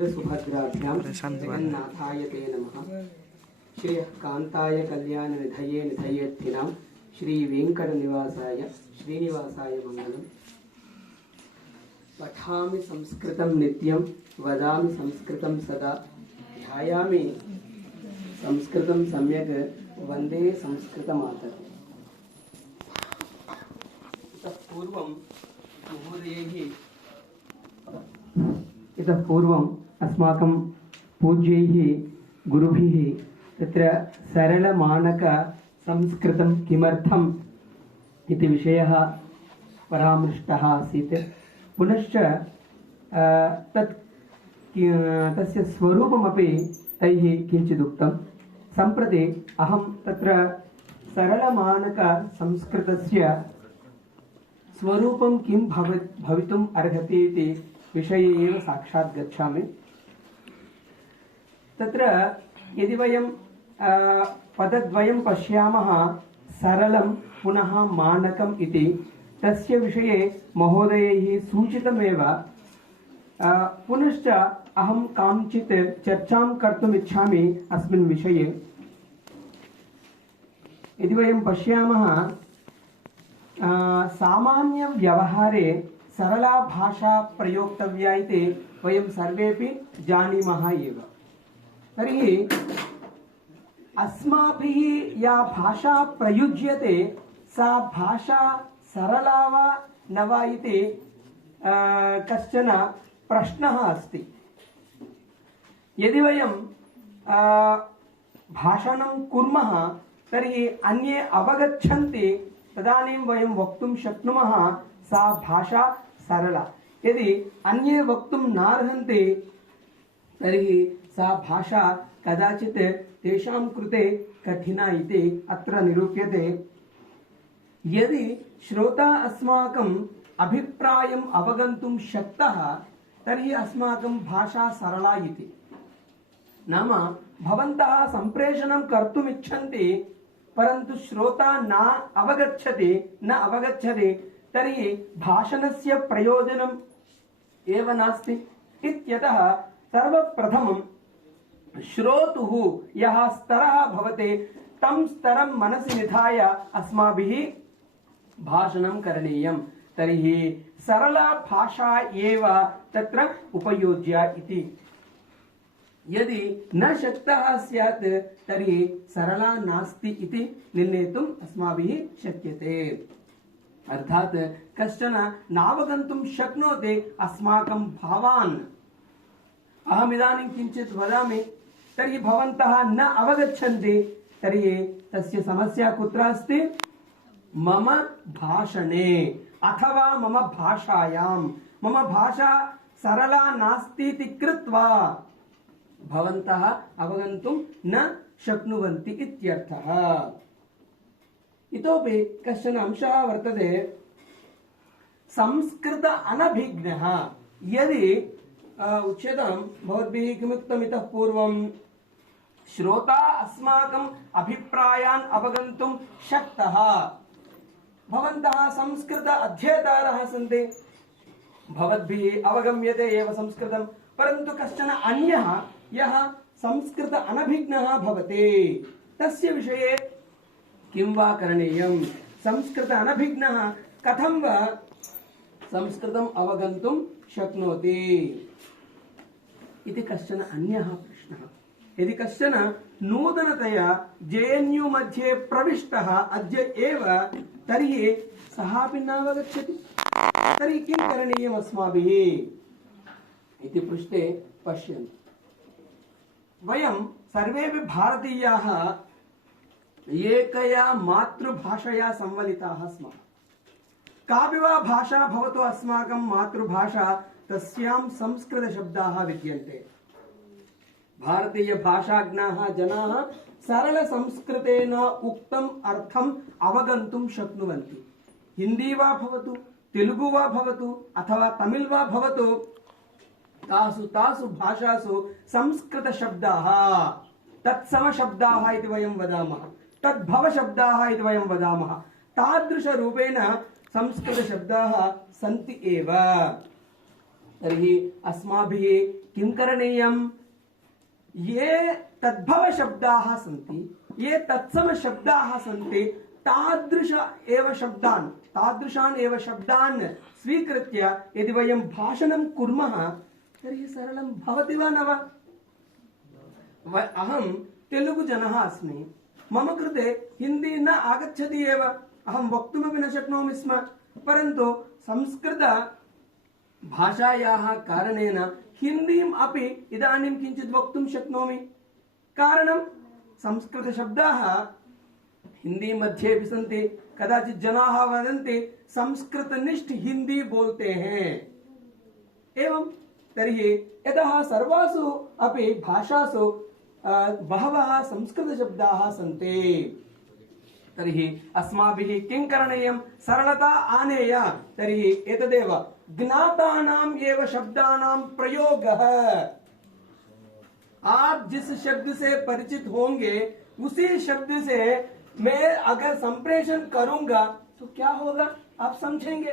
सुभद्राभ्यां जगन्नाथाय ते नमः। श्रेयः कान्ताय कल्याण निधये निधयेत्थिनां श्री वेंकटनिवासाय श्रीनिवासाय मंगलम्। पठामि संस्कृतं नित्यं वदामि संस्कृतं सदा ध्यायामि संस्कृतं सम्यक् वन्दे संस्कृतमातरम्। इतः पूर्वम् अस्माकं पूज्यैः गुरुभिः तत्र सरलमानक संस्कृतं किमर्थम् इति विषयः परामृष्टः आसीत्। पुनश्च तस्य स्वरूपमपि तैः किञ्चिदुक्तं। सम्प्रति अहं तत्र सरलमानक संस्कृतस्य स्वरूपं किं भवितुम् अर्हति इति विषये एव साक्षात् गच्छामि। तत्र यदि वयं पदद्वयं पश्यामः, सरलं पुनः मानकम् इति, तस्य विषये महोदयैः सूचितमेव। पुनश्च अहं काञ्चित् चर्चां कर्तुम् इच्छामि अस्मिन् विषये। यदि वयं पश्यामः, सामान्य व्यवहारे सरला भाषा प्रयोक्तव्या इति वयं सर्वेपि जानीमः एव। तर्हि अस्माभिः या भाषा प्रयुज्यते सा भाषा सरला वा न वा इति कश्चन प्रश्नः अस्ति। यदि वयं भाषणं कुर्मः तर्हि अन्ये अवगच्छन्ति, तदानीं वयं वक्तुं शक्नुमः सा भाषा सरला। यदि अन्ये वक्तुं नार्हन्ति तर्हि सा भाषा कदाचित् तेषां कृते कठिना इति अत्र निरूप्यते। यदि श्रोता अस्माकम् अभिप्रायम् अवगन्तुं शक्तः तर्हि अस्माकं भाषा सरला इति। नाम भवन्तः सम्प्रेषणं कर्तुम् इच्छन्ति परन्तु श्रोता न अवगच्छति तर्हि भाषणस्य प्रयोजनम् एव नास्ति। इत्यतः सर्वप्रथमं श्रोतुः यः स्तरः भवति तं स्तरं मनसि निधाय अस्माभिः भाषणं करणीयं। तर्हि सरला भाषा एव तत्र उपयोज्या इति। यदि न शक्तः स्यात् तर्हि सरला नास्ति इति निर्णेतुम् अस्माभिः शक्यते। अर्थात् कश्चन नावगन्तुं शक्नोति अस्माकं भावान्। अहमिदानीं किञ्चित् वदामि तर्हि भवन्तः न अवगच्छन्ति, तर्हि तस्य समस्या कुत्र अस्ति? मम भाषणे अथवा मम भाषायां। मम भाषा सरला नास्ति इति कृत्वा भवन्तः अवगन्तुं न शक्नुवन्ति इत्यर्थः। इतोपि कश्चन अंशः वर्तते, संस्कृत अनभिज्ञः। यदि उच्यतां भवद्भिः किमुक्तम् इतः पूर्वं, श्रोता अस्माकम् अभिप्रायान् अवगन्तुं शक्तः। भवन्तः संस्कृत अध्येतारः सन्ति, भवद्भिः अवगम्यते एव संस्कृतं, परन्तु कश्चन अन्यः यः संस्कृत अनभिज्ञः भवति, तस्य विषये किं वा करणीयं? संस्कृत अनभिज्ञः कथं वा संस्कृतम् अवगन्तुं शक्नोति इति कश्चन अन्यः प्रश्नः। यदि कश्चन नूतनतया JNU मध्ये प्रविष्टः अद्य एव, तर्हि सः अपि न अवगच्छति। तर्हि किं करणीयम् अस्माभिः इति पृष्टे पश्यन्तु। वयं सर्वेपि भारतीयाः एकया मातृभाषया संवलिताः स्मः। कापि वा भाषा भवतु अस्माकं मातृभाषा, तस्यां संस्कृतशब्दाः विद्यन्ते। भारतीयभाषाज्ञाः जनाः सरलसंस्कृतेन उक्तम् अर्थम् अवगन्तुं शक्नुवन्ति। हिन्दी वा भवतु, तेलुगु वा भवतु अथवा तमिळ् वा भवतु, तासु भाषासु संस्कृतशब्दाः, तत्समशब्दाः इति वयं वदामः, तद्भवशब्दाः इति वयं वदामः, तादृशरूपेण संस्कृतशब्दाः सन्ति एव। तर्हि अस्माभिः किं करणीयम्? ये तद्भव शब्दाः सन्ति, ये तत्सम शब्दाः सन्ति, तादृशान् एव शब्दान् स्वीकृत्य यदि वयं भाषणं कुर्मः तर्हि सरलं भवति वा न वा? अहं तेलुगु जनः अस्मि, मम कृते हिन्दी न आगच्छति एव, अहं वक्तुमपि न शक्नोमि स्म, परन्तु संस्कृत भाषायाः कारणेन हिन्दीम् अपि इदानीं किञ्चित् वक्तुं शक्नोमि। कारणं संस्कृतशब्दाः हिंदी मध्ये भी सन्ति। कदाचित् जनाः वदन्ति संस्कृतनिष्ठ हिंदी बोलते हैं एवं। तर्हि यतः सर्वासु अपि भाषासु बहवः संस्कृतशब्दाः सन्ति, तर्हि अस्माभिः किं करणीयं? सरलता आनेय तर्हि एतदेव ज्ञातानाम् एव शब्दानां प्रयोगः। आप जिस शब्द से परिचित होंगे उसी शब्द से मैं अगर संप्रेषण करूंगा तो क्या होगा आप समझेंगे।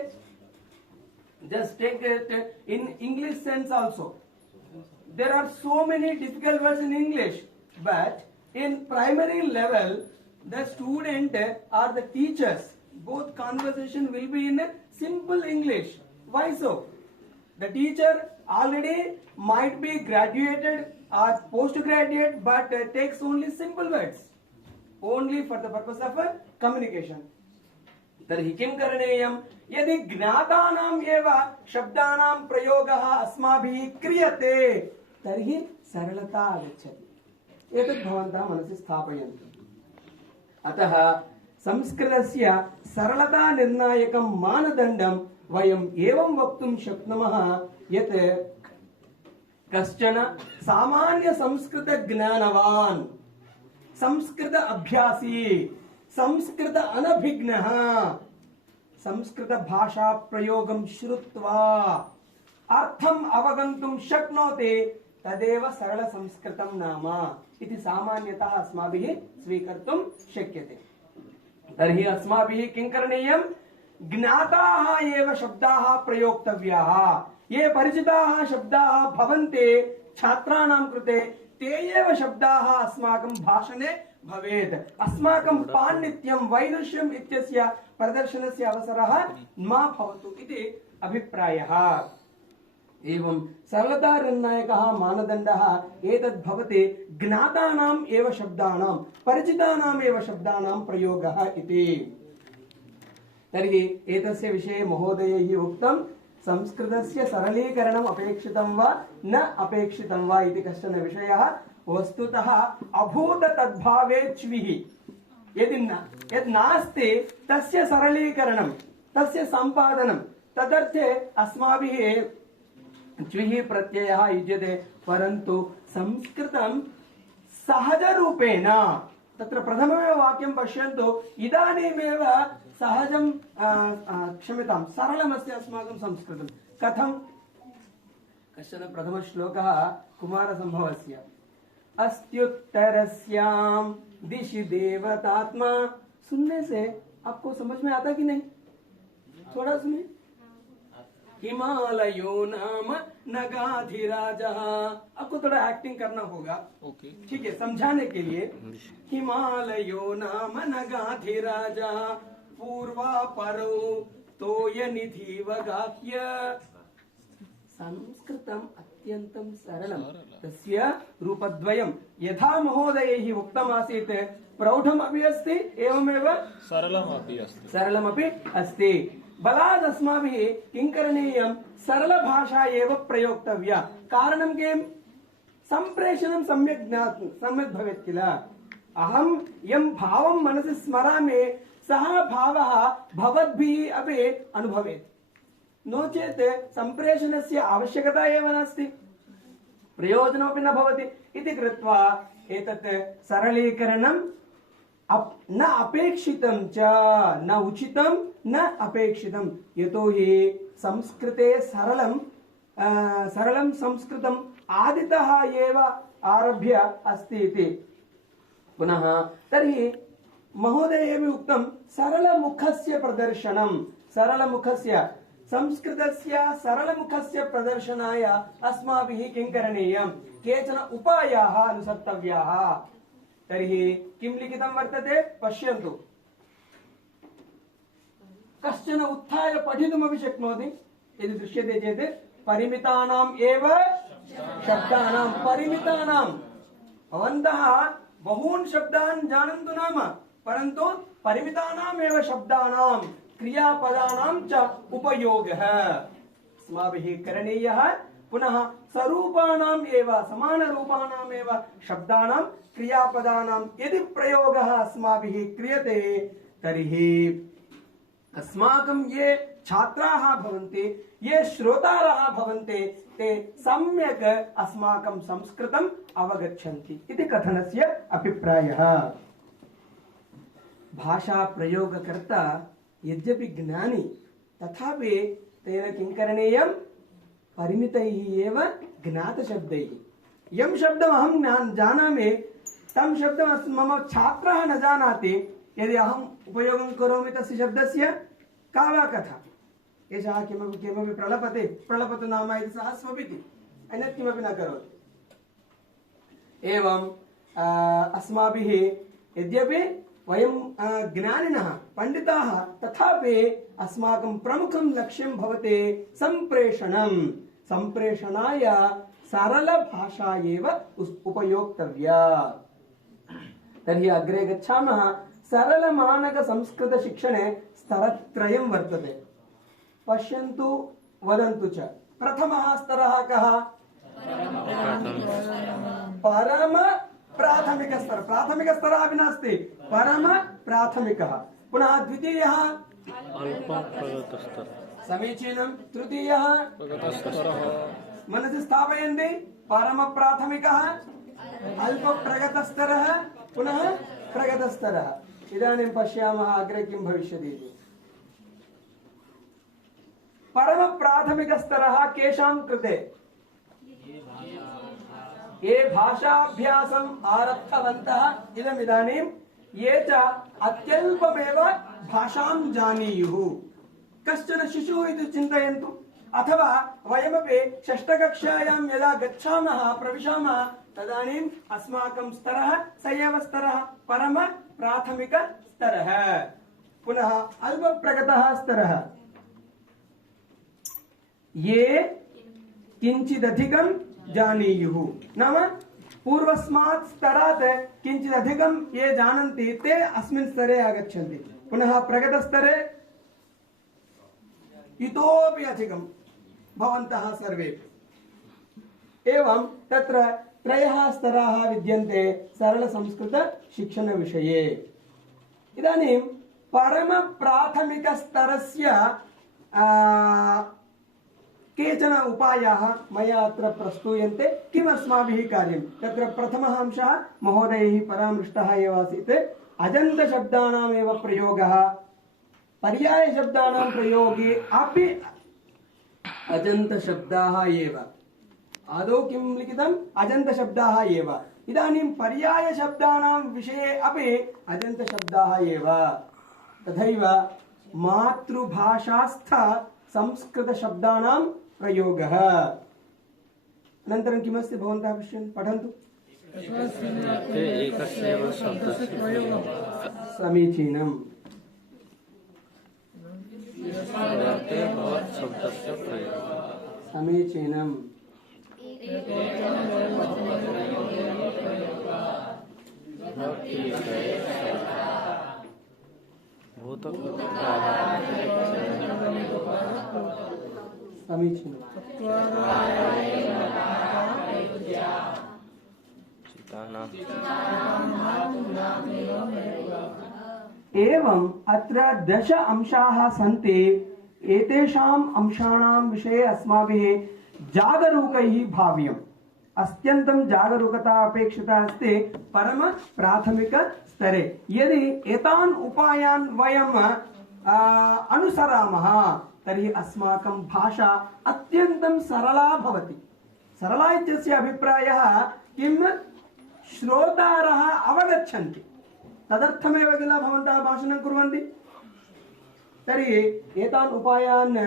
Just take it in English sense also. There are so many difficult words in English, but in primary level the student or the teachers, both conversation will be in simple English. Why so? The teacher already might be graduated or postgraduate, but takes only simple words only for the purpose of communication. तर्हि किं करणीयं? यदि ज्ञातानाम् एव शब्दानां प्रयोगः अस्माभिः क्रियते तर्हि सरलता आगच्छति। एतत् भवन्तः मनसि स्थापयन्तु। अतः संस्कृतस्य सरलता निर्णायकं मानदण्डं वयम् एवं वक्तुं शक्नुमः यत् कश्चन सामान्य संस्कृत ज्ञानवान्, संस्कृत अभ्यासी, संस्कृत अनभिज्ञः संस्कृत भाषा प्रयोगं श्रुत्वा अर्थम् अवगन्तुं शक्नोति, तदेव सरल संस्कृतं नाम इति सामान्यतः अस्माभिः स्वीकर्तुं शक्यते। तर्हि अस्माभिः किं करणीयं? ज्ञाताः एव शब्दाः प्रयोक्तव्याः। ये परिचिताः शब्दाः भवन्ति छात्राणां कृते, ते एव शब्दाः अस्माकं भाषणे भवेत्। अस्माकं पाण्डित्यं वैदुष्यम् इत्यस्य प्रदर्शनस्य अवसरः मा भवतु इति अभिप्रायः। एवं सरलता निर्णायकः मानदण्डः एतद् भवति ज्ञातानाम् एव शब्दानां, परिचितानाम् एव शब्दानां प्रयोगः इति। तर्हि एतस्य विषये महोदयैः उक्तं संस्कृतस्य सरलीकरणम् अपेक्षितं वा न अपेक्षितं वा इति कश्चन विषयः। वस्तुतः अभूत तद्भावे च्विः, यद् नास्ति तस्य सरलीकरणं, तस्य सम्पादनं, तदर्थे अस्माभिः च्विः प्रत्ययः युज्यते। परन्तु संस्कृतं सहजरूपेण, तत्र प्रथममेव वाक्यं पश्यन्तु, इदानीमेव सहजं क्षम्यतां सरलमस्ति अस्माकं संस्कृतं। कथं? कश्चन प्रथमश्लोकः कुमारसम्भवस्य, अस्त्युत्तरस्यां दिशि देवतात्मा। सुनने से आपको समझ में आता कि नहीं? थोड़ा सुनिए। हिमालयो नाम नगाधिराजा, आपको थोड़ा एक्टिंग करना होगा, ओके ठीक है, समझाने के लिए। हिमालयो नाम नगाधिराजा पूर्वापरो तोयनिधिवगाह्य। संस्कृतम् अत्यन्तं सरलं, तस्य रूपद्वयं यथा महोदयैः उक्तमासीत्, प्रौढमपि अस्ति एवमेव सरलमपि अस्ति। बलात् अस्माभिः किं करणीयं? सरलभाषा एव प्रयोक्तव्या। कारणं किं? सम्प्रेषणं सम्यक् भवेत् किल। अहं यं भावं मनसि स्मरामि सः भावः भवद्भिः अपि अनुभवेत्, नो चेत् सम्प्रेषणस्य आवश्यकता एव नास्ति, प्रयोजनमपि न भवति। इति कृत्वा एतत् सरलीकरणं न अपेक्षितं च, न उचितं न अपेक्षितं। यतोहि संस्कृते सरलं संस्कृतम् आदितः एव आरभ्य अस्ति इति। पुनः तर्हि महोदयैः उक्तं सरलमुखस्य प्रदर्शनं, सरलमुखस्य संस्कृतस्य सरलमुखस्य प्रदर्शनाय अस्माभिः किं करणीयं? केचन उपायाः अनुसर्तव्याः। तर्हि किं लिखितं वर्तते? पश्यन्तु। कश्चन उत्थाय पठितुमपि शक्नोति यदि दृश्यते चेत्। परिमितानाम् एव शब्दानां, परिमितानां। भवन्तः बहून् शब्दान् जानन्तु नाम, परन्तु परिमितानाम् एव शब्दानां क्रियापदानां च उपयोगः अस्माभिः करणीयः। पुनः स्वरूपाणाम् एव, समानरूपाणाम् एव शब्दानां क्रियापदानां यदि प्रयोगः अस्माभिः क्रियते तर्हि अस्माकं ये छात्राः भवन्ति, ये श्रोतारः भवन्ति, ते सम्यक् अस्माकं संस्कृतम् अवगच्छन्ति इति कथनस्य अभिप्रायः। भाषा प्रयोगकर्ता यद्यपि ज्ञानी, तथापि तेन किं करणीयं? परिमितैः एव ज्ञातशब्दैः। यं शब्दम् अहं जानामि, तं शब्दं मम छात्रः न जानाति, यदि अहम् उपयोगं करोमि तस्य शब्दस्य, का वा कथा? एषः किमपि प्रलपतु नाम इति सः स्वपिति, अन्यत् किमपि न करोति। एवं अस्माभिः यद्यपि वयं ज्ञानिनः पण्डिताः, तथापि अस्माकं प्रमुखं लक्ष्यं भवति सम्प्रेषणं। सम्प्रेषणाय सरलभाषा एव उपयोक्तव्या। तर्हि अग्रे गच्छामः। सरलमानक संस्कृत शिक्षणे स्तरत्रयं वर्तते। पश्यन्तु, वदन्तु च। प्रथमः स्तरः कः? परम प्राथमिक स्तर। प्राथमिक स्तरः अपि नास्ति, परम प्राथमिकः। पुनः द्वितीयः समीचीनं। तृतीयः मनसि स्थापयन्ति। परम प्राथमिकः, अल्प प्रगतस्तरः, पुनः प्रगतस्तरः। इदानीं पश्यामः अग्रे किं भविष्यति इति। परम प्राथमिकस्तरः केषां कृते? ये भाषाभ्यासम् आरब्धवन्तः इदमिदानीं, ये च अत्यल्पमेव भाषां जानीयुः। कश्चन शिशुः इति चिन्तयन्तु, अथवा वयमपि षष्ठकक्षायां यदा गच्छामः, प्रविशामः, तदानीम् अस्माकं स्तरः स एव स्तरः, परम प्राथमिक स्तरः। पुनः अल्पप्रगतः स्तरः, ये किञ्चिदधिकं जानीयुः। नाम पूर्वस्मात् स्तरात् किञ्चिदधिकं ये जानन्ति, ते अस्मिन् स्तरे आगच्छन्ति। पुनः प्रगतस्तरे इतोपि अधिकं भवन्तः सर्वे। एवं तत्र त्रयः स्तराः विद्यन्ते सरलसंस्कृतशिक्षणविषये। इदानीं परमप्राथमिकस्तरस्य केचन उपायाः मया अत्र प्रस्तूयन्ते। किम् अस्माभिः कार्यं? तत्र प्रथमः अंशः महोदयैः परामृष्टः एव आसीत्। अजन्तशब्दानामेव प्रयोगः। पर्यायशब्दानां प्रयोगे अपि अजन्तशब्दाः एव। आदौ किं लिखितम्? अजन्तशब्दाः एव। इदानीं पर्यायशब्दानां विषये अपि अजन्तशब्दाः एव। तथैव मातृभाषास्थ संस्कृतशब्दानां प्रयोगः। अनन्तरं किमस्ति भवन्तः पठन्तु। समीचीनम्। समीचीनम्। समीचीनम्। एवं अत्र 10 अंशाः सन्ति। एतेषाम् अंशानां विषये अस्माभिः जागरूकैः भाव्यम्। अत्यन्तं जागरूकता अपेक्षिता अस्ति परम प्राथमिक स्तरे। यदि एतान् उपायान् वयम् अनुसरामः तर्हि अस्माकं भाषा अत्यन्तं सरला भवति। सरला इत्यस्य अभिप्रायः किं? श्रोतारः अवगच्छन्ति। तदर्थमेव किल भवन्तः भाषणं कुर्वन्ति। तर्हि एतान् उपायान्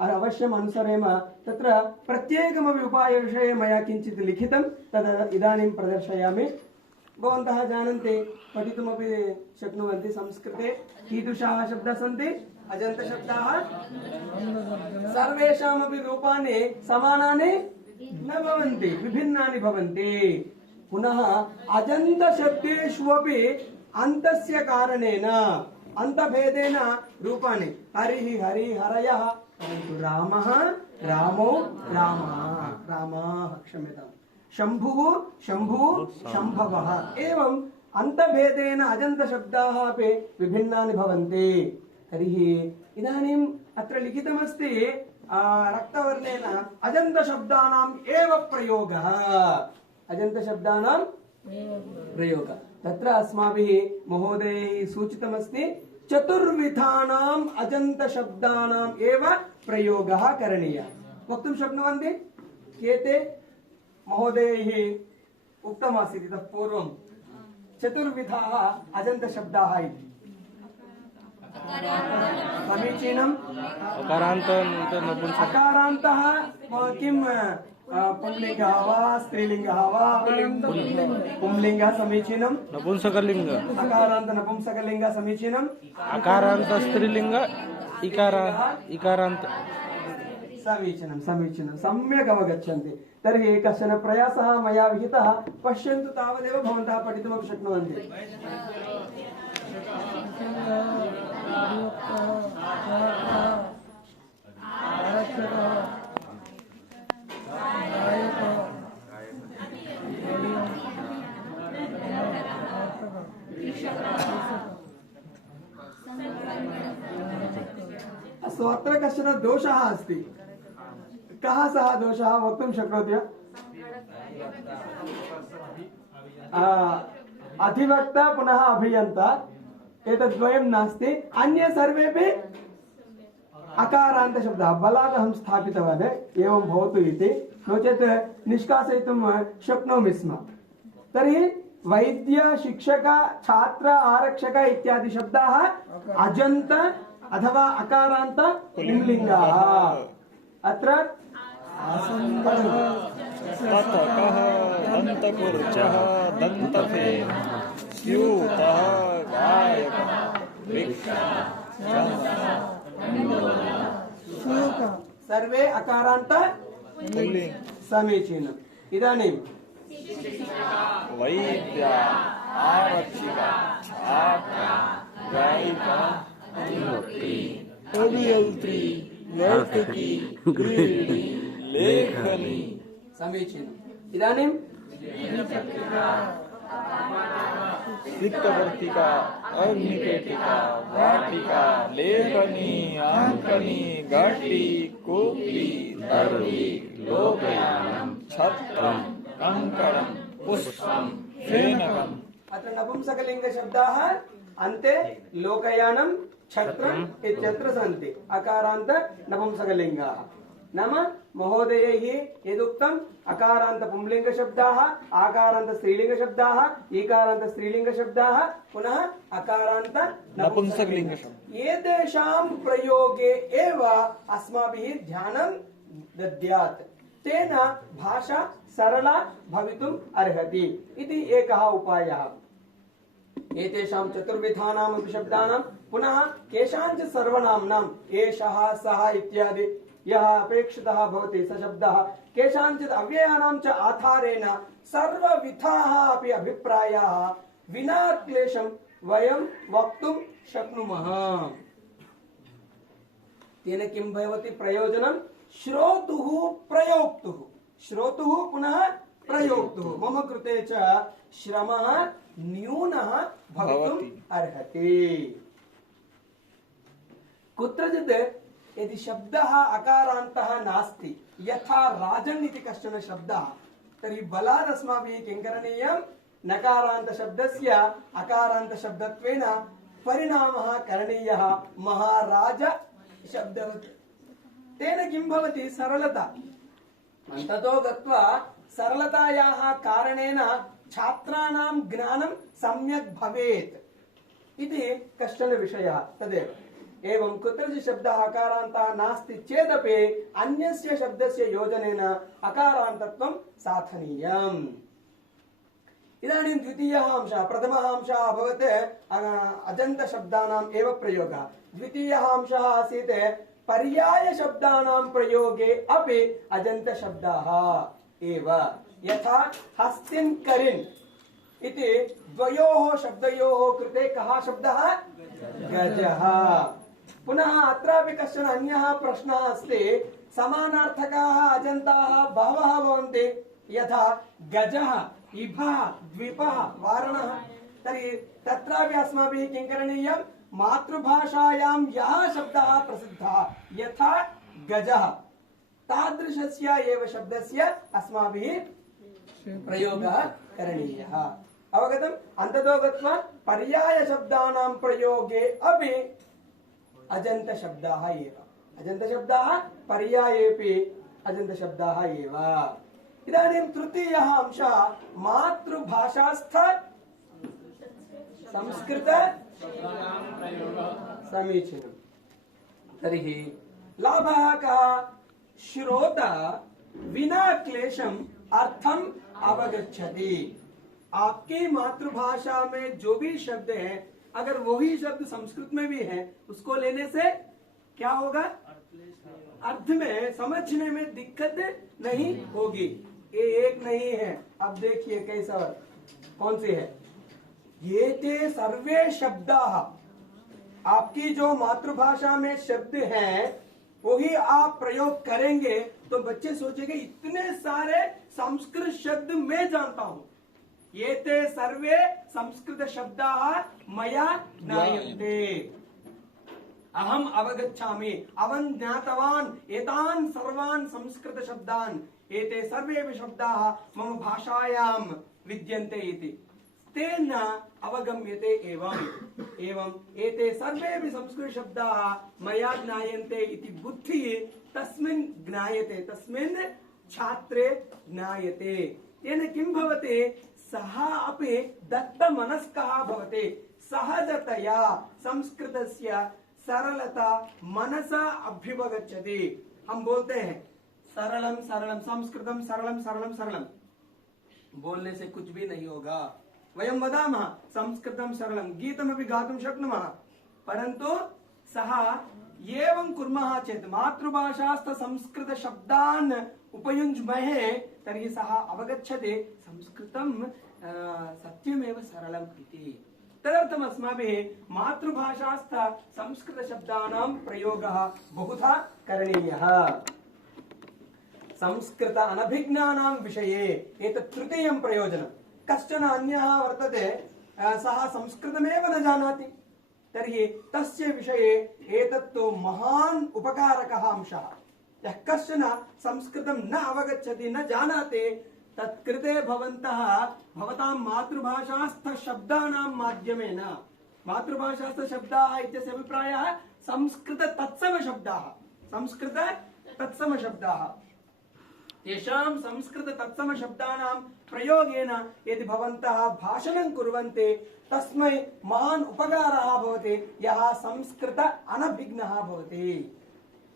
अवश्यम् अनुसरेम। तत्र प्रत्येकमपि उपायविषये मया किञ्चित् लिखितं, तद् इदानीं प्रदर्शयामि। भवन्तः जानन्ति, पठितुमपि शक्नुवन्ति। संस्कृते कीदृशाः शब्दाः सन्ति? अजन्तशब्दाः। सर्वेषामपि रूपाणि समानानि न भवन्ति, विभिन्नानि भवन्ति। पुनः अजन्तशब्देषु अपि अन्तस्य कारणेन, अन्तभेदेन रूपाणि हरिः हरि हरयः, परन्तु रामः रामो रामः रामाः, क्षम्यताम्, शम्भुः शम्भुः शम्भवः, एवम् अन्तभेदेन अजन्तशब्दाः अपि विभिन्नानि भवन्ति। तर्हि इदानीम् अत्र लिखितमस्ति रक्तवर्णेन अजन्तशब्दानाम् एव प्रयोगः, अजन्तशब्दानां प्रयोगः। तत्र अस्माभिः महोदयैः सूचितमस्ति चतुर्विधानाम् अजन्तशब्दानाम् एव प्रयोगः करणीयः। वक्तुं शक्नुवन्ति केते? महोदयैः उक्तमासीत् इतः पूर्वं चतुर्विधाः अजन्तशब्दाः इति। समीचीनम्। अकारान्तः किं पुंलिङ्गः वा स्त्रीलिङ्गः वा? पुंलिङ्गः समीचीनं। नपुंसकलिङ्ग। अकारान्त नपुंसकलिङ्गः समीचीनम्। अकारान्त स्त्रीलिङ्ग, इकारान्त समीचीनं समीचीनं, सम्यक् अवगच्छन्ति। तर्हि कश्चन प्रयासः मया विहितः, पश्यन्तु, तावदेव भवन्तः पठितुमपि शक्नुवन्ति। अस्तु, अत्र कश्चन दोषः अस्ति। कः सः दोषः वक्तुं शक्नोति वा? अधिवक्ता पुनः अभियन्ता, एतद्द्वयं नास्ति। अन्ये सर्वेपि अकारान्तशब्दाः। बलात् अहं स्थापितवान् एवं भवतु इति, नो चेत् निष्कासयितुं शक्नोमि स्म। तर्हि वैद्य, शिक्षक, छात्र, आरक्षक इत्यादि शब्दाः अजन्त अथवा अकारान्त पुंलिङ्गाः। अत्र ततकः, दन्तकुर्चः, दन्तफेन, स्यूतः, गायकः, वृक्षः, सर्वे अकारान्त पुल्लिङ्ग। समीचीनम्। इदानीं वैद्य, आरक्षिक, छात्र, गायिका, अभियन्त्री, नर्तकी, गृहिणी, लेखनी। समीचीनम्। इदानीं सिक्तवर्तिका, अग्निपेटिका, वाटिका, लेखनी, आङ्कनी, घटी, कूपी, दर्वी, लोकयानं, छत्रं, कंकणं, पुष्पं, फेनकम्। अत्र नपुंसकलिङ्गशब्दाः अन्ते लोकयानं, छत्रम् इत्यत्र सन्ति अकारान्त नपुंसकलिङ्गाः। नाम महोदयैः यदुक्तम् अकारान्त पुंलिङ्गशब्दाः, आकारान्त स्त्रीलिङ्गशब्दाः, ईकारान्त स्त्रीलिङ्गशब्दाः, पुनः अकारान्त नपुंसकलिङ्गशब्दाः। एतेषां प्रयोगे एव अस्माभिः ध्यानं दद्यात्, तेन भाषा सरला भवितुम् अर्हति इति एकः उपायः। एतेषां चतुर्विधानामपि शब्दानां, पुनः केषाञ्चित् सर्वनाम्नाम् एषः सः इत्यादि यः अपेक्षितः भवति स शब्दः, केषाञ्चित् अव्ययानां च आधारेण सर्वविधाः अपि अभिप्रायाः विना क्लेशं वयं वक्तुं शक्नुमः। तेन किं भवति प्रयोजनं? श्रोतुः प्रयोक्तुः, श्रोतुः पुनः प्रयोक्तुः। मम कृते च श्रमः न्यूनः भवितुम् अर्हति। कुत्रचित् यदि शब्दः अकारान्तः नास्ति, यथा राजन् इति कश्चन शब्दः, तर्हि बलात् अस्माभिः किं करणीयं? नकारान्तशब्दस्य अकारान्तशब्दत्वेन परिणामः करणीयः महाराज शब्दवत्। तेन किं भवति? सरलता। अन्ततो गत्वा सरलतायाः कारणेन छात्राणां ज्ञानं सम्यक् भवेत् इति कश्चन विषयः। तदेव एवं कुत्रचित् शब्दः अकारान्तः नास्ति चेदपि अन्यस्य शब्दस्य योजनेन अकारान्तत्वं साधनीयम्। इदानीं द्वितीयः अंशः, प्रथमः अंशः अभवत् अजन्तशब्दानाम् एव प्रयोगः, द्वितीयः अंशः आसीत् पर्यायशब्दानां प्रयोगे अपि अजन्तशब्दाः एव। यथा हस्तिन् करिन् इति द्वयोः शब्दयोः कृते कः शब्दः? गजः। पुनः अत्रापि कश्चन अन्यः प्रश्नः अस्ति, समानार्थकाः अजन्ताः बहवः भवन्ति, यथा गजः, इभः, द्विपः, वारणः। तर्हि तत्रापि अस्माभिः किं करणीयं? मातृभाषायां यः शब्दः प्रसिद्धः यथा गजः, तादृशस्य एव शब्दस्य अस्माभिः प्रयोगः करणीयः। अवगतम्? अन्ततो गत्वा पर्यायशब्दानां प्रयोगे अपि अजन्तशब्दाः एव, अजन्तशब्दाः पर्यायेपि अजन्तशब्दाः एव। इदानीं तृतीयः अंशः मातृभाषास्थ संस्कृत समीचीनम्। तर्हि लाभः कः? श्रोता विना क्लेशम् अर्थम अवगच्छति। आपकी मातृभाषा में जो भी शब्द है, अगर वही शब्द संस्कृत में भी है, उसको लेने से क्या होगा? अर्थ में समझने में दिक्कत नहीं होगी। ये एक नहीं है। अब देखिए कैसा, कौन सी है? ये ते सर्वे शब्दाः, आपकी जो मातृभाषा में शब्द हैं वही आप प्रयोग करेंगे तो बच्चे सोचेंगे इतने सारे संस्कृत शब्द मैं जानता हूं। ये ते सर्वे संस्कृत शब्दाः मया ज्ञायन्ते, अहम अवगच्छामि, अहं ज्ञातवान् एतान् सर्वान् संस्कृत शब्दान्, एते सर्वे शब्दाः मम भाषायां विद्यन्ते इति तेन अवगम्यते। एवं एते सर्वेपि संस्कृत शब्दाः मया ज्ञायन्ते इति बुद्धिः तस्मिन् ज्ञायते, तस्मिन् छात्रे ज्ञायते। तेन किं भवति? सः अपि दत्तमनस्कः भवति। सहजतया संस्कृतस्य सरलता मनसा अभ्युपगच्छति। हम बोलते हैं सरलम सरलम, संस्कृतम सरलम सरलम सरलम, बोलने से कुछ भी नहीं होगा। वयं वदामः संस्कृतं सरलं, गीतमपि गातुं शक्नुमः, परन्तु सः एवं कुर्मः चेत् मातृभाषास्थ संस्कृत शब्दान् उपयुञ्ज्महे तर्हि सः अवगच्छति संस्कृतं सत्यमेव सरलम् इति। तदर्थम् अस्माभिः मातृभाषास्थ संस्कृत शब्दानां प्रयोगः बहुधा करणीयः। संस्कृत अनभिज्ञानां विषये एतत् तृतीयं प्रयोजनम्। कश्चन अन्यः वर्तते, सः संस्कृतमेव न जानाति, तर्हि तस्य विषये एतत्तु महान् उपकारकः अंशः। यः कश्चन संस्कृतं न अवगच्छति, न जानाति, तत्कृते भवन्तः भवतां मातृभाषास्थ शब्दानां माध्यमेन, मातृभाषास्थ शब्दाः इत्यस्य अभिप्रायः संस्कृत तत्सम शब्दाः, संस्कृत तत्सम शब्दाः, तेषां संस्कृत तत्सम शब्दानां प्रयोगेन यदि भवन्तः भाषणं कुर्वन्ति तस्मै महान् उपकारः भवति, यः संस्कृत अनभिज्ञः भवति।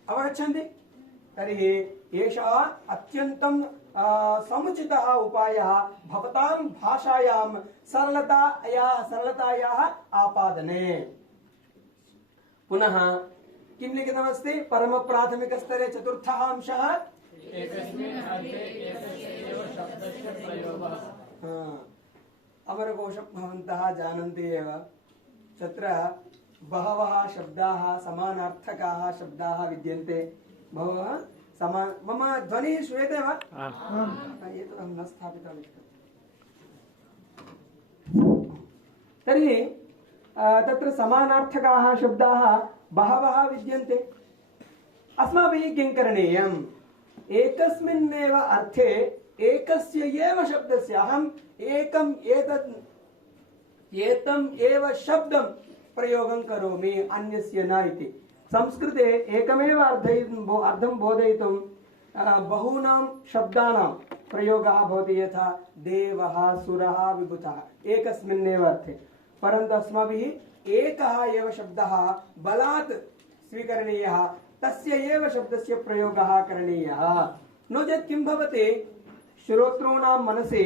अवगच्छन्ति? तर्हि एषः अत्यन्तं समुचितः उपायः भवतां भाषायां सरलतायाः आपादने। पुनः किं लिखितमस्ति? परमप्राथमिकस्तरे चतुर्थः अंशः अमरकोशं भवन्तः जानन्ति एव। तत्र बहवः शब्दाः समानार्थकाः शब्दाः विद्यन्ते। बहवः मम ध्वनिः श्रूयते वा? एतत् अहं न स्थापितवान्। तर्हि तत्र समानार्थकाः शब्दाः बहवः विद्यन्ते। अस्माभिः किं करणीयम्? एकस्मिन्नेव अर्थे एकस्य एव शब्दस्य अहम् एतम् एव शब्दं प्रयोगं करोमि, अन्यस्य न इति। संस्कृते एकमेव अर्थं बोधयितुं बहूनां शब्दानां प्रयोगः भवति, यथा देवः, सुरः, विभूतः, एकस्मिन्नेव अर्थे। परन्तु अस्माभिः एकः एव शब्दः बलात् स्वीकरणीयः तस्य एव शब्दस्य प्रयोगः करणीयः। नो चेत् किं भवति, श्रोतॄणां मनसि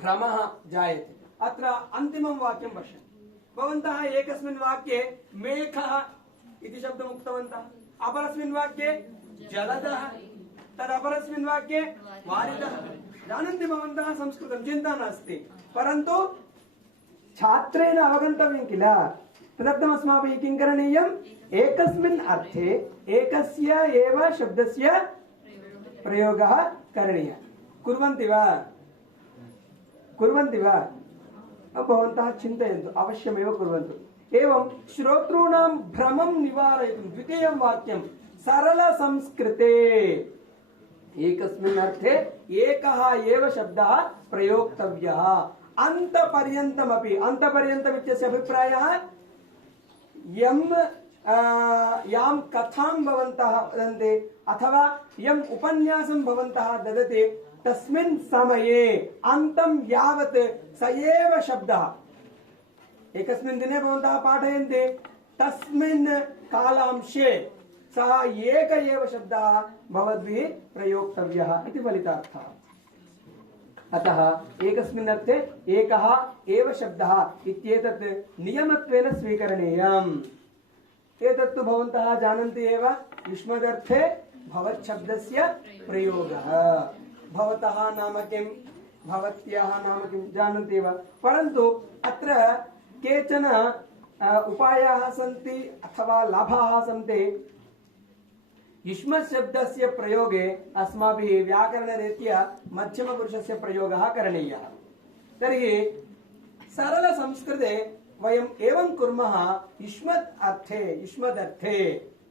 भ्रमः जायते। अत्र अन्तिमं वाक्यं पश्यन्तु। भवन्तः एकस्मिन् वाक्ये मेघः इति शब्दम् उक्तवन्तः, अपरस्मिन् वाक्ये जलदः, तदपरस्मिन् वाक्ये वारिदः। जानन्ति भवन्तः संस्कृतं, चिन्ता नास्ति, परन्तु छात्रेण अवगन्तव्यं किल। तदर्थम् अस्माभिः किं करणीयम्, एकस्मिन् अर्थे एकस्य एव शब्दस्य प्रयोगः करणीयः। कुर्वन्ति वा भवन्तः चिन्तयन्तु, अवश्यमेव कुर्वन्तु। एवं श्रोतॄणां भ्रमं निवारयितुं द्वितीयं वाक्यं सरलसंस्कृते एकस्मिन् अर्थे एकः एव शब्दः प्रयोक्तव्यः। अन्तपर्यन्तमपि, अन्तपर्यन्तम् इत्यस्य अभिप्रायः यां कथां भवन्तः वदन्ति अथवा यम् उपन्यासं भवन्तः ददति तस्मिन् समये अन्तं यावत् स एव शब्दः, एकस्मिन् दिने भवन्तः पाठयन्ति, तस्मिन् कालांशे सः एक एव शब्दः भवद्भिः प्रयोक्तव्यः इति फलितार्थः। अतः एकस्मिन् अर्थे एकः एव शब्दः इत्येतत् नियमत्वेन स्वीकरणीयम्। एतत्तु भवन्तः जानन्ति एव, युष्मदर्थे भवच्छब्दस्य प्रयोगः। भवतः नाम किं, भवत्याः नाम किं जानन्ति एव, परन्तु अत्र केचन उपायाः सन्ति अथवा लाभाः सन्ति। युष्मत् शब्दस्य प्रयोगे अस्माभिः व्याकरणरीत्या मध्यमपुरुषस्य प्रयोगः करणीयः। तर्हि सरलसंस्कृते वयम् एवं कुर्मः, युष्मदर्थे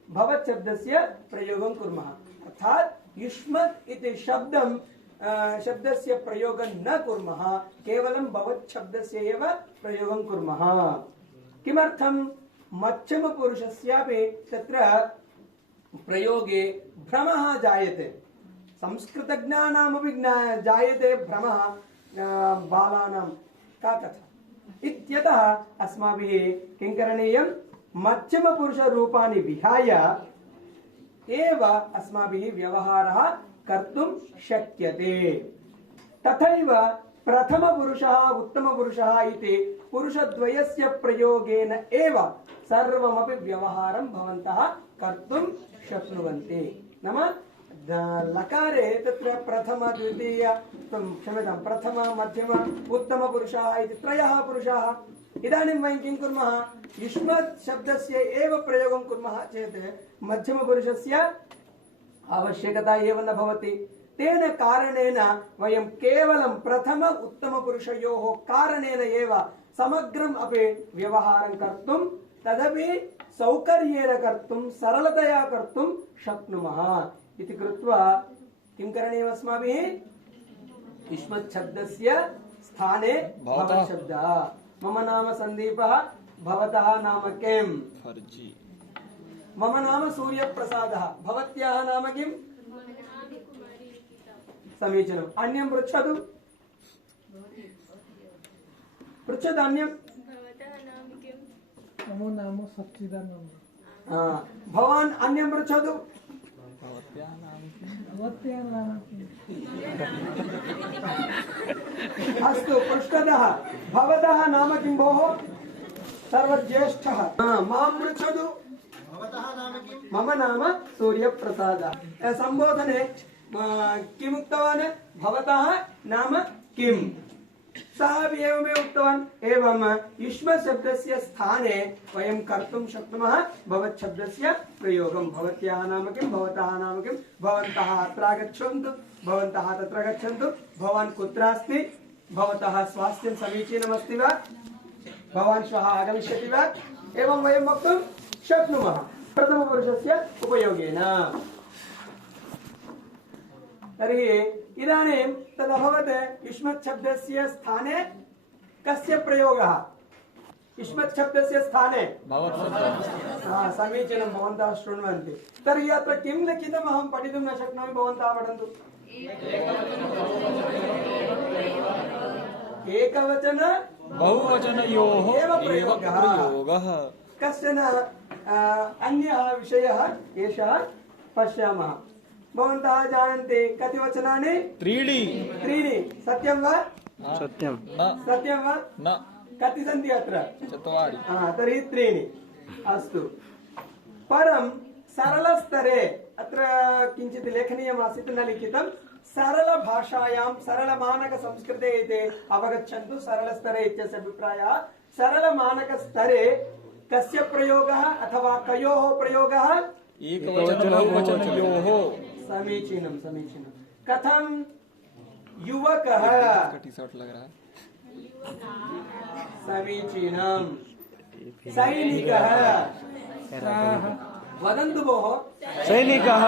भवत् शब्दस्य प्रयोगं कुर्मः। अर्थात् युष्मत् इति शब्दस्य प्रयोगं न कुर्मः, केवलं भवत् शब्दस्य एव प्रयोगं कुर्मः। किमर्थं, मध्यमपुरुषस्यापि तत्र प्रयोगे भ्रमः जायते, संस्कृतज्ञानामपि जायते भ्रमः बालानां का कथा इत्यतः अस्माभिः किं करणीयं, मध्यमपुरुषरूपाणि विहाय एव अस्माभिः व्यवहारः कर्तुं शक्यते। तथैव प्रथमपुरुषः उत्तमपुरुषः इति पुरुषद्वयस्य प्रयोगेन एव सर्वमपि व्यवहारं भवन्तः कर्तुं शक्नुवन्ति। नाम लकारे तत्र प्रथम द्वितीय क्षम्यतां प्रथम मध्यम उत्तमपुरुषः इति त्रयः पुरुषाः। इदानीं वयं किं कुर्मः, युष्मत् शब्दस्य एव प्रयोगं कुर्मः चेत् मध्यमपुरुषस्य आवश्यकता एव न भवति। तेन कारणेन वयं केवलं प्रथम उत्तमपुरुषयोः कारणेन एव समग्रम् अपि व्यवहारं कर्तुं, तदपि सौकर्येण कर्तुं, सरलतया कर्तुं शक्नुमः इति कृत्वा किं करणीयम् अस्माभिः, युष्मत् शब्दस्य स्थाने भवत् शब्दः। मम नाम सन्दीपः, भवतः नाम किम्, मम नाम सूर्यप्रसादः, भवत्याः नाम किम्, समीचीनम्। अन्यं पृच्छतु, पृच्छतु अन्यं। मम नाम सच्चिदानन्द। भवान् अन्यं पृच्छतु। भवत्याः नाम किम्? अस्तु, पृष्ठतः भवतः नाम किं भोः, सर्वज्येष्ठः। मां पृच्छतु, मम नाम सूर्यप्रसादः। सम्बोधने किम् उक्तवान्, भवतः नाम किम्, सः अपि एवमेव उक्तवान्। एवं युष्मत् शब्दस्य स्थाने वयं कर्तुं शक्नुमः भवत् शब्दस्य प्रयोगं। भवत्याः नाम किं, भवतः नाम किं, भवन्तः अत्र आगच्छन्तु, भवन्तः तत्र गच्छन्तु, भवान् कुत्र अस्ति, भवतः स्वास्थ्यं समीचीनमस्ति वा, भवान् श्वः आगमिष्यति वा, एवं वयं वक्तुं शक्नुमः प्रथमपुरुषस्य उपयोगेन। तर्हि इदानीं तदभवत् युष्मत् शब्दस्य स्थाने कस्य प्रयोगः, युष्मत् शब्दस्य स्थाने समीचीनं, भवन्तः शृण्वन्ति। तर्हि अत्र किं लिखितम् अहं पठितुं न शक्नोमि, भवन्तः पठन्तु। एकवचन बहुवचनयोः एव प्रयोगः। कश्चन अन्यः विषयः एषः पश्यामः। भवन्तः जानन्ति कति वचनानि? त्रीणि। सत्यं वा? सत्यं। सत्यं वा? न। कति सन्ति अत्र? चत्वारि। तर्हि त्रीणि। अस्तु। परं सरलस्तरे अत्र किञ्चित् लेखनीयमासीत्, न लिखितं। सरलभाषायां सरलमानकसंस्कृते इति अवगच्छन्तु। सरलस्तरे इत्यस्य अभिप्रायः सरलमानकस्तरे कस्य प्रयोगः अथवा कयोः प्रयोगः? एकवचन बहुवचनयोः। समीचीनं। कथं? युवकः। टी-शर्ट लग रहा है। समीचीनं। सैनिकः। वदन्तु भोः। सैनिकः।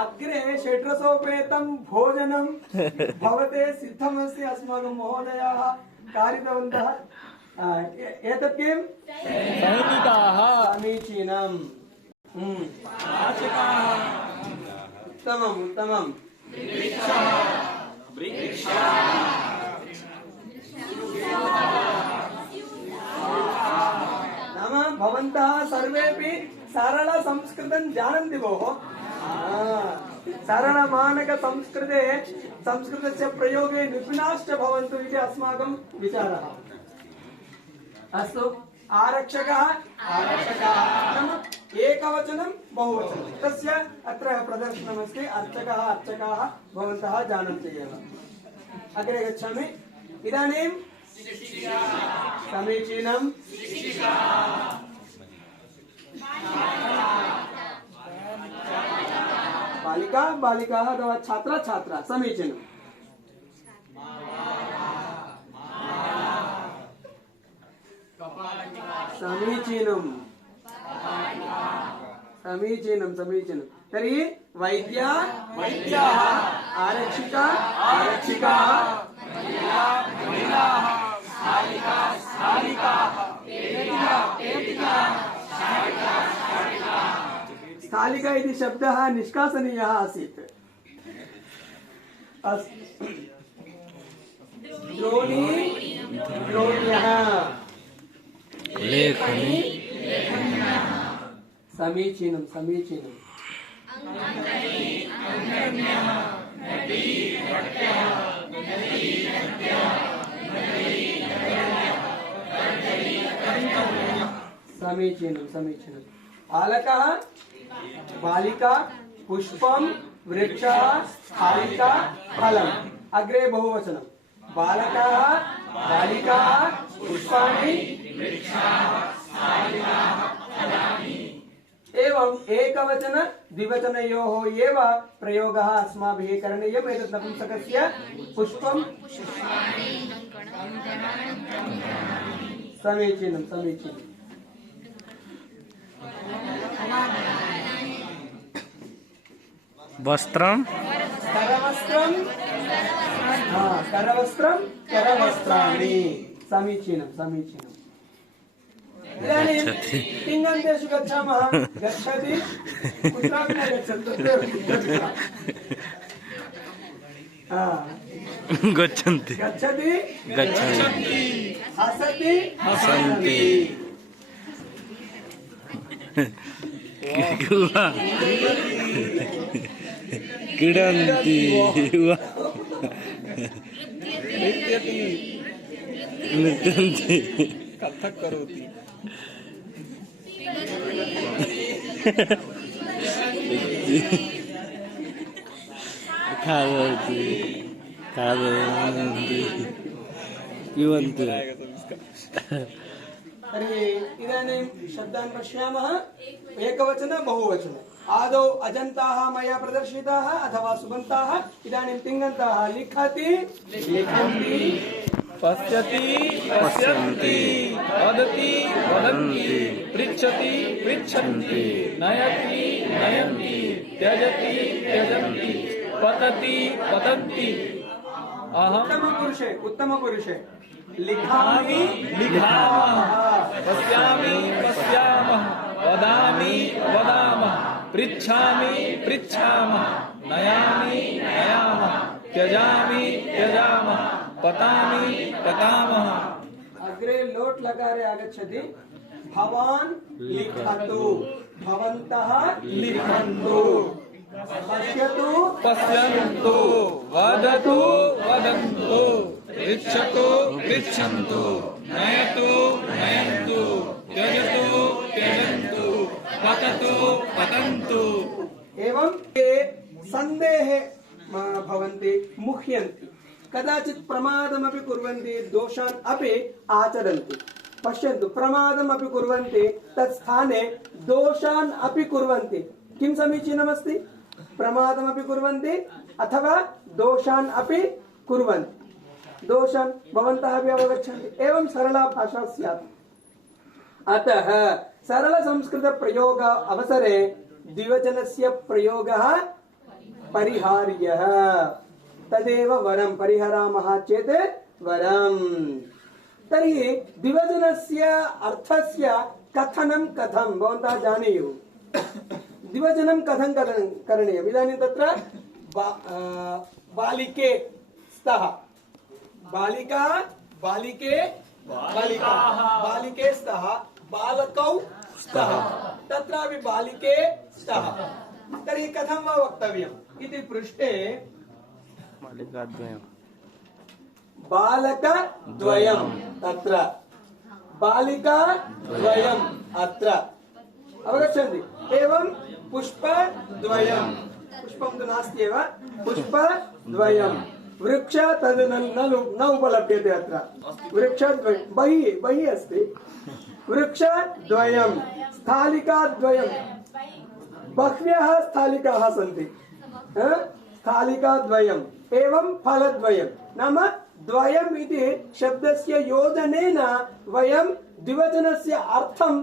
अग्रे षड्रसोपेतं भोजनं भवते सिद्धमस्ति। अस्माकं महोदयाः कारितवन्तः। एतत् किं? सैनिकाः। समीचीनम्। उत्तमम्। नाम भवन्तः सर्वेपि सरलसंस्कृतं जानन्ति भोः। सरलमानकसंस्कृते संस्कृतस्य प्रयोगे निपुणाश्च भवन्तु इति अस्माकं विचारः। अस्तु। आरक्षकः नाम एकवचनं बहुवचनं, तस्य अत्र प्रदर्शनमस्ति। अर्चकाः भवन्तः जानन्ति एव। अग्रे गच्छामि। इदानीं समीचीनं। बालिकाः अथवा छात्रा समीचीनं। समीचीनं। तर्हि वैद्याः, आरक्षिकाः, स्थालिका इति शब्दः निष्कासनीयः आसीत्। द्रोण्यः, लेखनी। समीचीनं। समीचीनं। बालकः, बालिका, पुष्पं, वृक्षः, स्थालिका, फलम्। अग्रे बहुवचनं। बालकाः, बालिकाः, पुष्पाणि, एवं एकवचन द्विवचनयोः एव प्रयोगः अस्माभिः करणीयम्। एतत् नपुंसकस्य पुष्पं। समीचीनं। वस्त्रं, करवस्त्राणि। समीचीनं। इदानीं तिङन्तेषु गच्छामः। गच्छति, कुत्रापि न गच्छन्तु। गच्छन्ति, हसति, क्रीडन्ति, नृत्यन्ति, कथक करोति। खादन्ति, पिबन्ति। तर्हि इदानीं शब्दान् पश्यामः। एकवचन बहुवचन। आदौ अजन्ताः मया प्रदर्शिताः अथवा सुबन्ताः। इदानीं तिङन्ताः। लिखति, लिखन्ति, पश्यति, पश्यन्ति, वदति, वदन्ति, पृच्छति, पृच्छन्ति, नयति, नयन्ति, त्यजति, त्यजन्ति, पतति, पतन्ति। उत्तमपुरुषे लिखामि, लिखामः, पश्यामि, पश्यामः, वदामि, वदामः, पृच्छामि, पृच्छामः, नयामि, नयामः, त्यजामि, त्यजामः, पतामि, पतामः। अग्रे लोट् लकारे आगच्छति। भवान् लिखतु, भवन्तः लिखन्तु, पश्यतु पश्यन्तु, वदतु वदन्तु, पृच्छतु पृच्छन्तु, नयतु नयन्तु, त्यजतु त्यजन्तु, पततु पतन्तु। एवं ये सन्देहे भवन्ति, मुह्यन्ति, कदाचित् प्रमादमपि कुर्वन्ति, दोषान् अपि आचरन्ति। पश्यन्तु, प्रमादमपि कुर्वन्ति, तत् स्थाने दोषान् अपि कुर्वन्ति। किं समीचीनमस्ति? प्रमादमपि कुर्वन्ति अथवा दोषान् अपि कुर्वन्ति। दोषान् भवन्तः अपि अवगच्छन्ति। एवं सरला भाषा स्यात्। अतः सरल संस्कृत प्रयोग अवसरे द्विवचनस्य प्रयोगः परिहार्यः। तदेव वरं, परिहरामः चेत् वरम्। तर्हि द्विवचनस्य अर्थस्य कथनं कथं भवन्तः जानीयुः। द्विवचनं कथं करणीयम्? इदानीं तत्र बालिके स्तः, बालिका बालिके बालिका, बालिके स्तः, बालकौ स्तः, तत्रापि बालिके स्तः। तर्हि कथं वा वक्तव्यम् इति पृष्टे बालकद्वयं तत्र, बालिकाद्वयम् अत्र, अवगच्छन्ति? एवं पुष्पद्वयं, पुष्पं तु नास्ति एव, पुष्पद्वयं, वृक्ष तद् न उपलभ्यते अत्र, वृक्षद्वयं बहिः अस्ति, वृक्षद्वयं, स्थालिकाद्वयं, बह्व्यः स्थालिकाः सन्ति, स्थालिकाद्वयम्, एवं फलद्वयं। नाम द्वयम् इति शब्दस्य योजनेन वयं द्विवचनस्य अर्थं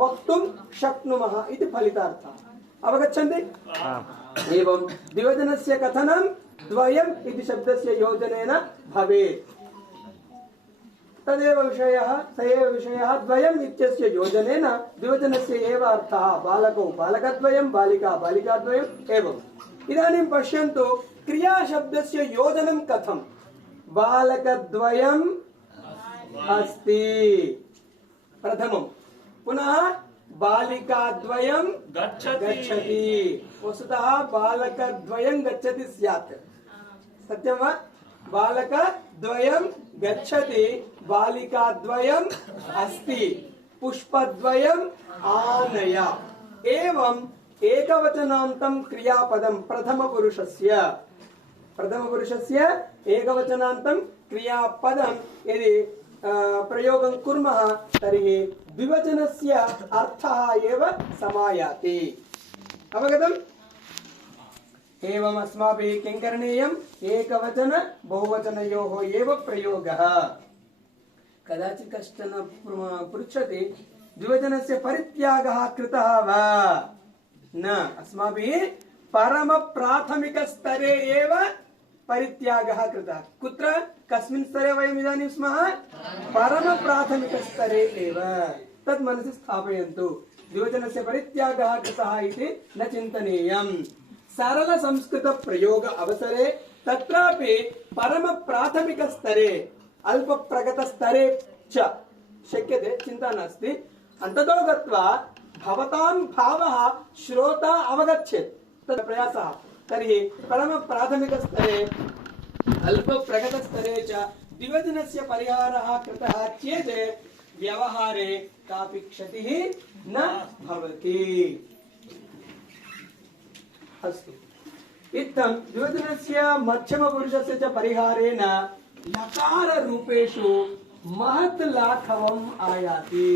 वक्तुं शक्नुमः इति फलितार्थः। अवगच्छन्ति? एवं द्विवचनस्य कथनं द्वयम् इति शब्दस्य योजनेन भवेत्। तदेव विषयः, स एव विषयः। द्वयम् इत्यस्य योजनेन द्विवचनस्य एव अर्थः, बालकौ बालकद्वयं, बालिका बालिकाद्वयम्। एवम् इदानीं पश्यन्तु, क्रियाशब्दस्य योजनं कथं? बालकद्वयम् अस्ति प्रथमं, पुनः बालिकाद्वयं गच्छति। वस्तुतः बालकद्वयं गच्छति स्यात्, सत्यं वा? बालकद्वयं गच्छति, बालिकाद्वयम् अस्ति, पुष्पद्वयम् आनय। एवं एकवचनान्तं क्रियापदं प्रथमपुरुषस्य एकवचनान्तं क्रियापदं यदि प्रयोगं कुर्मः तर्हि द्विवचनस्य अर्थः एव समायाति। अवगतम्? एवम् अस्माभिः किं करणीयम्? एकवचन बहुवचनयोः एव प्रयोगः। कदाचित् कश्चन पृच्छति, द्विवचनस्य परित्यागः कृतः वा? न, अस्माभिः परमप्राथमिकस्तरे एव परित्यागः कृतः। कुत्र, कस्मिन् स्तरे वयम् इदानीं स्मः? परमप्राथमिकस्तरे एव। तत् मनसि स्थापयन्तु। द्विवचनस्य परित्यागः कृतः इति न चिन्तनीयम्। सरल संस्कृत प्रयोग अवसरे तत्रापि परमप्राथमिकस्तरे, अल्पप्रगतस्तरे च शक्यते, चिन्ता नास्ति। अन्ततो गत्वा भवतां भावः श्रोता अवगच्छेत्, तत् प्रयासः। तर्हि परमप्राथमिकस्तरे, अल्पप्रगतस्तरे च द्विवचनस्य परिहारः कृतः चेत् व्यवहारे कापि क्षतिः न भवति। अस्तु, इत्थं द्विवचनस्य मध्यमपुरुषस्य च परिहारेण लकाररूपेषु महत् लाघवम् आयाति।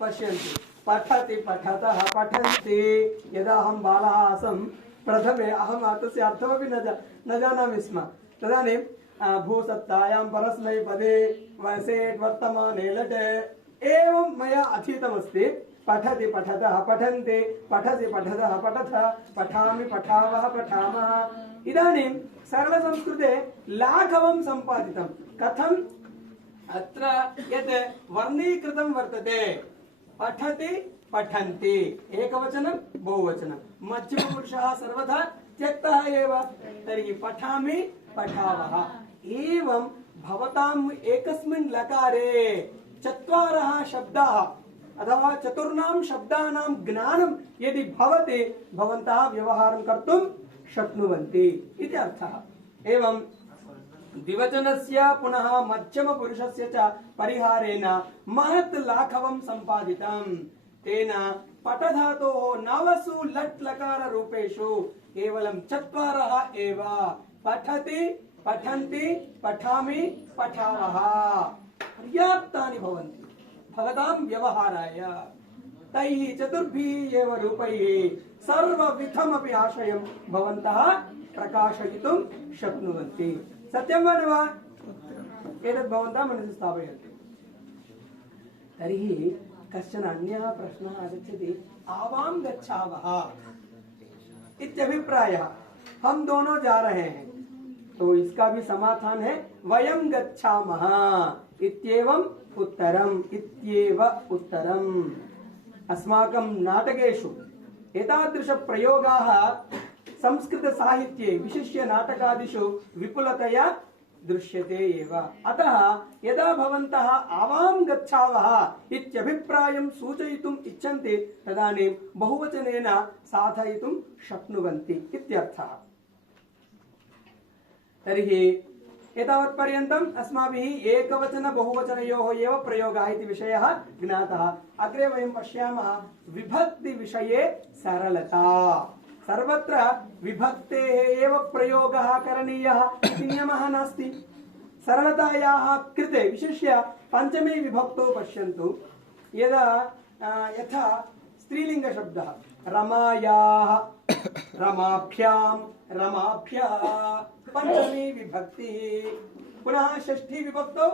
पश्यन्तु, पठति पठतः पठन्ति। यदा अहं बालः आसं प्रथमे अहं तस्य अर्थमपि न जानामि स्म। तदानीं भूसत्तायां परस्मैपदे वसेट् वर्तमाने लट् एवं मया अधीतमस्ति। पठति पठतः पठन्ति, पठति पठतः पठथ, पठामि पठावः पठामः। इदानीं सरलसंस्कृते लाघवं सम्पादितं। कथम्? अत्र यत् वर्णीकृतं वर्तते, पठति पठन्ति, एकवचनं बहुवचनं, मध्यमपुरुषः सर्वथा त्यक्तः एव। तर्हि पठामि पठावः। एवं भवताम् एकस्मिन् लकारे चत्वारः शब्दाः अथवा चतुर्णां शब्दानां ज्ञानं यदि भवति भवन्तः व्यवहारं कर्तुं शक्नुवन्ति इति अर्थः। एवं द्विवचनस्य पुनः मध्यमपुरुषस्य च परिहारेण महत् लाघवं सम्पादितम्। तेन पठधातोः 9 लट् लकार रूपेषु केवलं 4 एव पठति, पठन्ति, पठामि, पठावः पर्याप्तानि भवन्ति भवतां व्यवहाराय। तैः चतुर्भिः एव रूपैः सर्वविधमपि आशयं भवन्तः प्रकाशयितुं शक्नुवन्ति। सत्यं वा न वा? एतत् भवन्तः मनसि स्थापयन्ति। तर्हि कश्चन अन्यः प्रश्नः आगच्छति, आवां गच्छावः इत्यभिप्रायः। हम दोनों जा रहे हैं, तो इसका भी समाधान है वयं गच्छामः इत्येवं उत्तरम्, इत्येव उत्तरम्। अस्माकं नाटकेषु एतादृश प्रयोगाः संस्कृतसाहित्ये विशिष्य नाटकादिषु विपुलतया दृश्यते एव। अतः यदा भवन्तः आवां गच्छावः इत्यभिप्रायं सूचयितुम् इच्छन्ति तदानीं बहुवचनेन साधयितुं शक्नुवन्ति इत्यर्थः। तर्हि एतावत्पर्यन्तम् अस्माभिः एकवचन बहुवचनयोः एव प्रयोगः इति विषयः ज्ञातः। अग्रे वयं पश्यामः विभक्ति विषये सरलता। सर्वत्र विभक्तेः एव प्रयोगः करणीयः इति नियमः नास्ति। सरलतायाः कृते विशिष्य पञ्चमी विभक्तौ पश्यन्तु। यथा स्त्रीलिङ्गशब्दः रमायाः, रमाभ्यां, रमाभ्यः पंचमी विभक्ति। पुनः षष्ठी विभक्तौ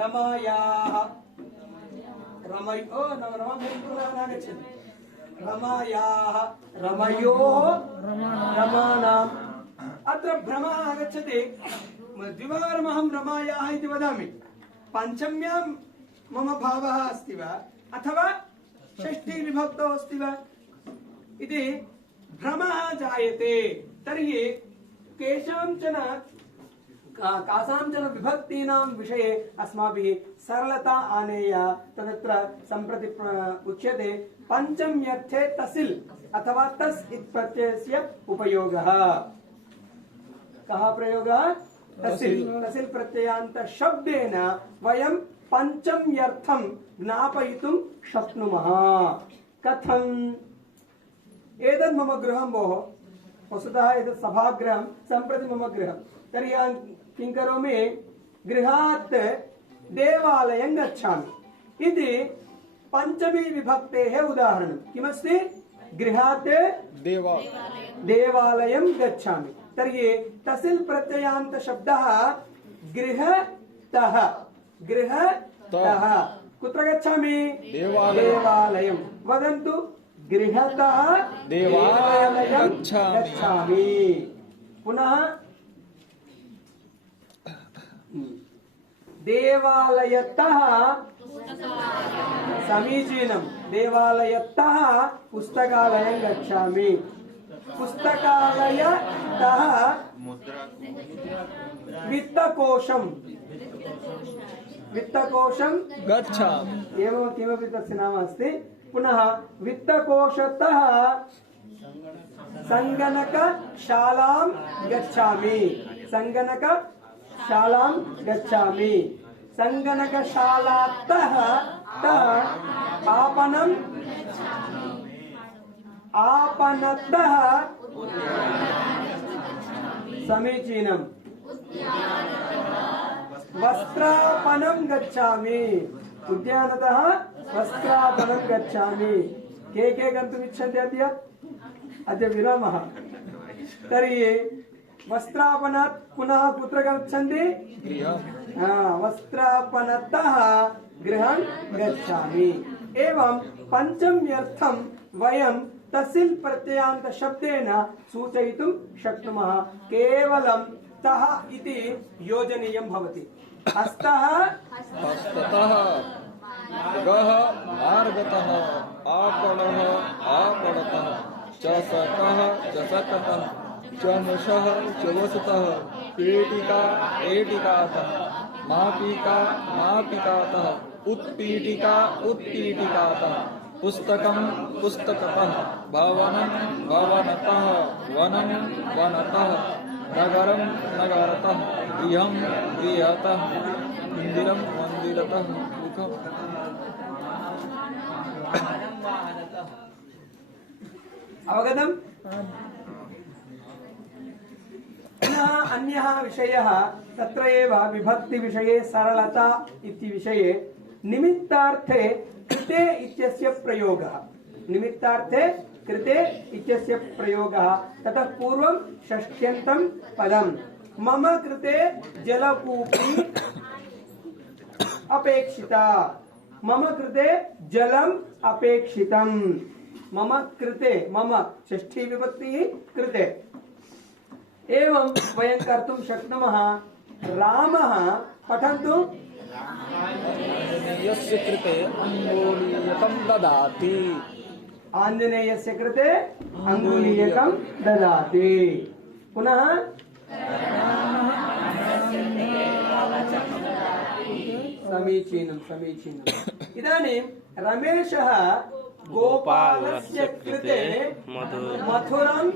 रमायाः, रमयो रमायाः, रमयोः, रमानाम्। अत्र भ्रमः आगच्छति। द्विवारम् अहं रमायाः इति वदामि, पञ्चम्यां मम भावः अस्ति वा अथवा षष्ठी विभक्तौ अस्ति वा इति भ्रमः जायते। तर्हि केषाञ्चन कासाञ्चन विभक्तीनां विषये अस्माभिः सरलता आनेय तत्र सम्प्रति उच्यते पञ्चम्यर्थे तसिल् अथवा तस् इत्यस्य उपयोगः। कः प्रयोगः? तसिल्। तसिल् प्रत्ययान्त शब्देन वयं पञ्चम्यर्थं ज्ञापयितुं शक्नुमः। कथम्? एतत् मम गृहं भोः, वस्तुतः एतत् सभागृहं, सम्प्रति मम गृहं। तर्हि अहं किं करोमि? गृहात् देवालयं गच्छामि इति पञ्चमी विभक्तेः उदाहरणं। किमस्ति? गृहात् देवालयं गच्छामि। तर्हि तसिल् प्रत्ययान्त शब्दः गृहतः, गृहतः कुत्र गच्छामि? देवालयं। वदन्तु, गृहतः देवालयं गच्छामि। पुनः देवालयतः, समीचीनं, देवालयतः पुस्तकालयं गच्छामि। पुस्तकालयतः वित्तकोशं, वित्तकोशं गच्छामि। एवं किमपि तस्य नाम अस्ति। पुनः वित्तकोशतः सङ्गणकशालां गच्छामि, सङ्गणकशालां गच्छामि। सङ्गणकशालातः आपणं, आपणतः समीचीनं, वस्त्रापणं गच्छामि। उद्यानतः वस्त्रापणं गच्छामि। के गन्तुम् इच्छन्ति? अद्य विरामः। तर्हि वस्त्रापणात् पुनः कुत्र गच्छन्ति? वस्त्रापणतः गृहं गच्छामि। एवं पञ्चम्यर्थं वयं तसिल् प्रत्ययान्त शब्देन सूचयितुं शक्नुमः। केवलं तः इति योजनीयं भवति। हस्तः, हस्ततः, गः, मार्गतः, आपणः, आपणतः, चषकः, चषकतः, चमसः, चमसतः, पेटिका, पेटिकातः, मापिका मापिकातः उत्पीठिका उत्पीठिकातः पुस्तकं पुस्तकतः भवनं भवनतः वनं वनतः नगरं नगरतः गृहं गृहतः मन्दिरं मन्दिरतः सुखम्। अवगतम्? पुनः अन्यः विषयः तत्र एव विभक्ति विषये सरलता इति विषये निमित्तार्थे कृते इत्यस्य प्रयोगः। निमित्तार्थे कृते इत्यस्य प्रयोगः। ततः पूर्वं षष्ठ्यन्तं पदं मम कृते जलकूपी अपेक्षिता। मम कृते जलम् अपेक्षितम्। मम कृते मम षष्ठी विभक्तिः कृते। एवं वयं कर्तुं शक्नुमः। रामः पठन्तु। यस्य कृते अङ्गुलीयकं ददाति। आञ्जनेयस्य कृते अङ्गुलीयकं ददाति। पुनः समीचीनं समीचीनम्। इदानीं रमेशः गोपालस्य कृते मधुरं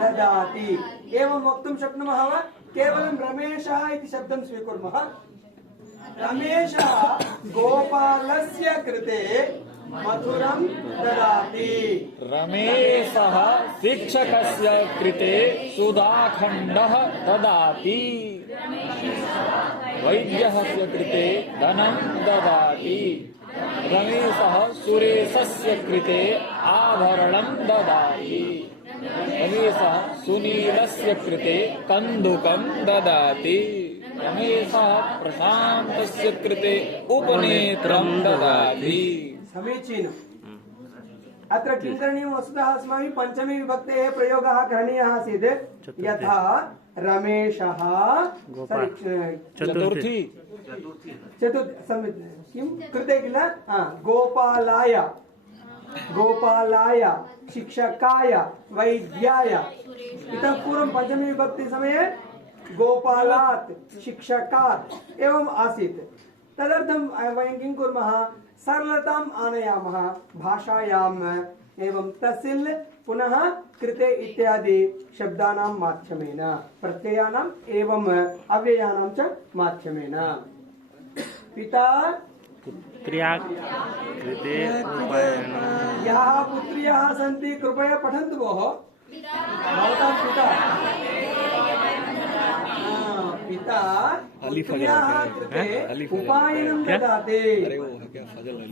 ददाति। एवं वक्तुं शक्नुमः वा? केवलं रमेशः इति शब्दं स्वीकुर्मः। रमेशः गोपालस्य कृते मधुरं ददाति। रमेशः शिक्षकस्य कृते सुधाखण्डः ददाति। वैद्यस्य कृते धनं ददाति। रमेशः सुरेशस्य कृते आभरणं ददाति। रमेशः सुनीलस्य कृते कन्दुकं ददाति। रमेशः प्रशान्तस्य कृते उपनेत्रं ददाति। समीचीनम्। अत्र किं करणीयं? वस्तुतः अस्माभिः पञ्चमी विभक्तेः प्रयोगः करणीयः आसीत्। यथा रमेशः चतुर्थी किं कृते किल? गोपालाय गोपालाय शिक्षकाय वैद्याय। इतः पूर्वं पञ्चमी विभक्ति समये गोपालात् शिक्षकात् एवम् आसीत्। तदर्थं वयं किं कुर्मः? सरलताम् आनयामः भाषायाम्। एवं तसिल् पुनः कृते इत्यादि शब्दानां माध्यमेन, प्रत्ययानाम् एवं अव्ययानां च माध्यमेन। पिता पुत्र्या कृते याः पुत्र्यः सन्ति कृपया पठन्तु भोः। भवतां पिता पिता पुत्र्याः कृते उपायनं ददाति।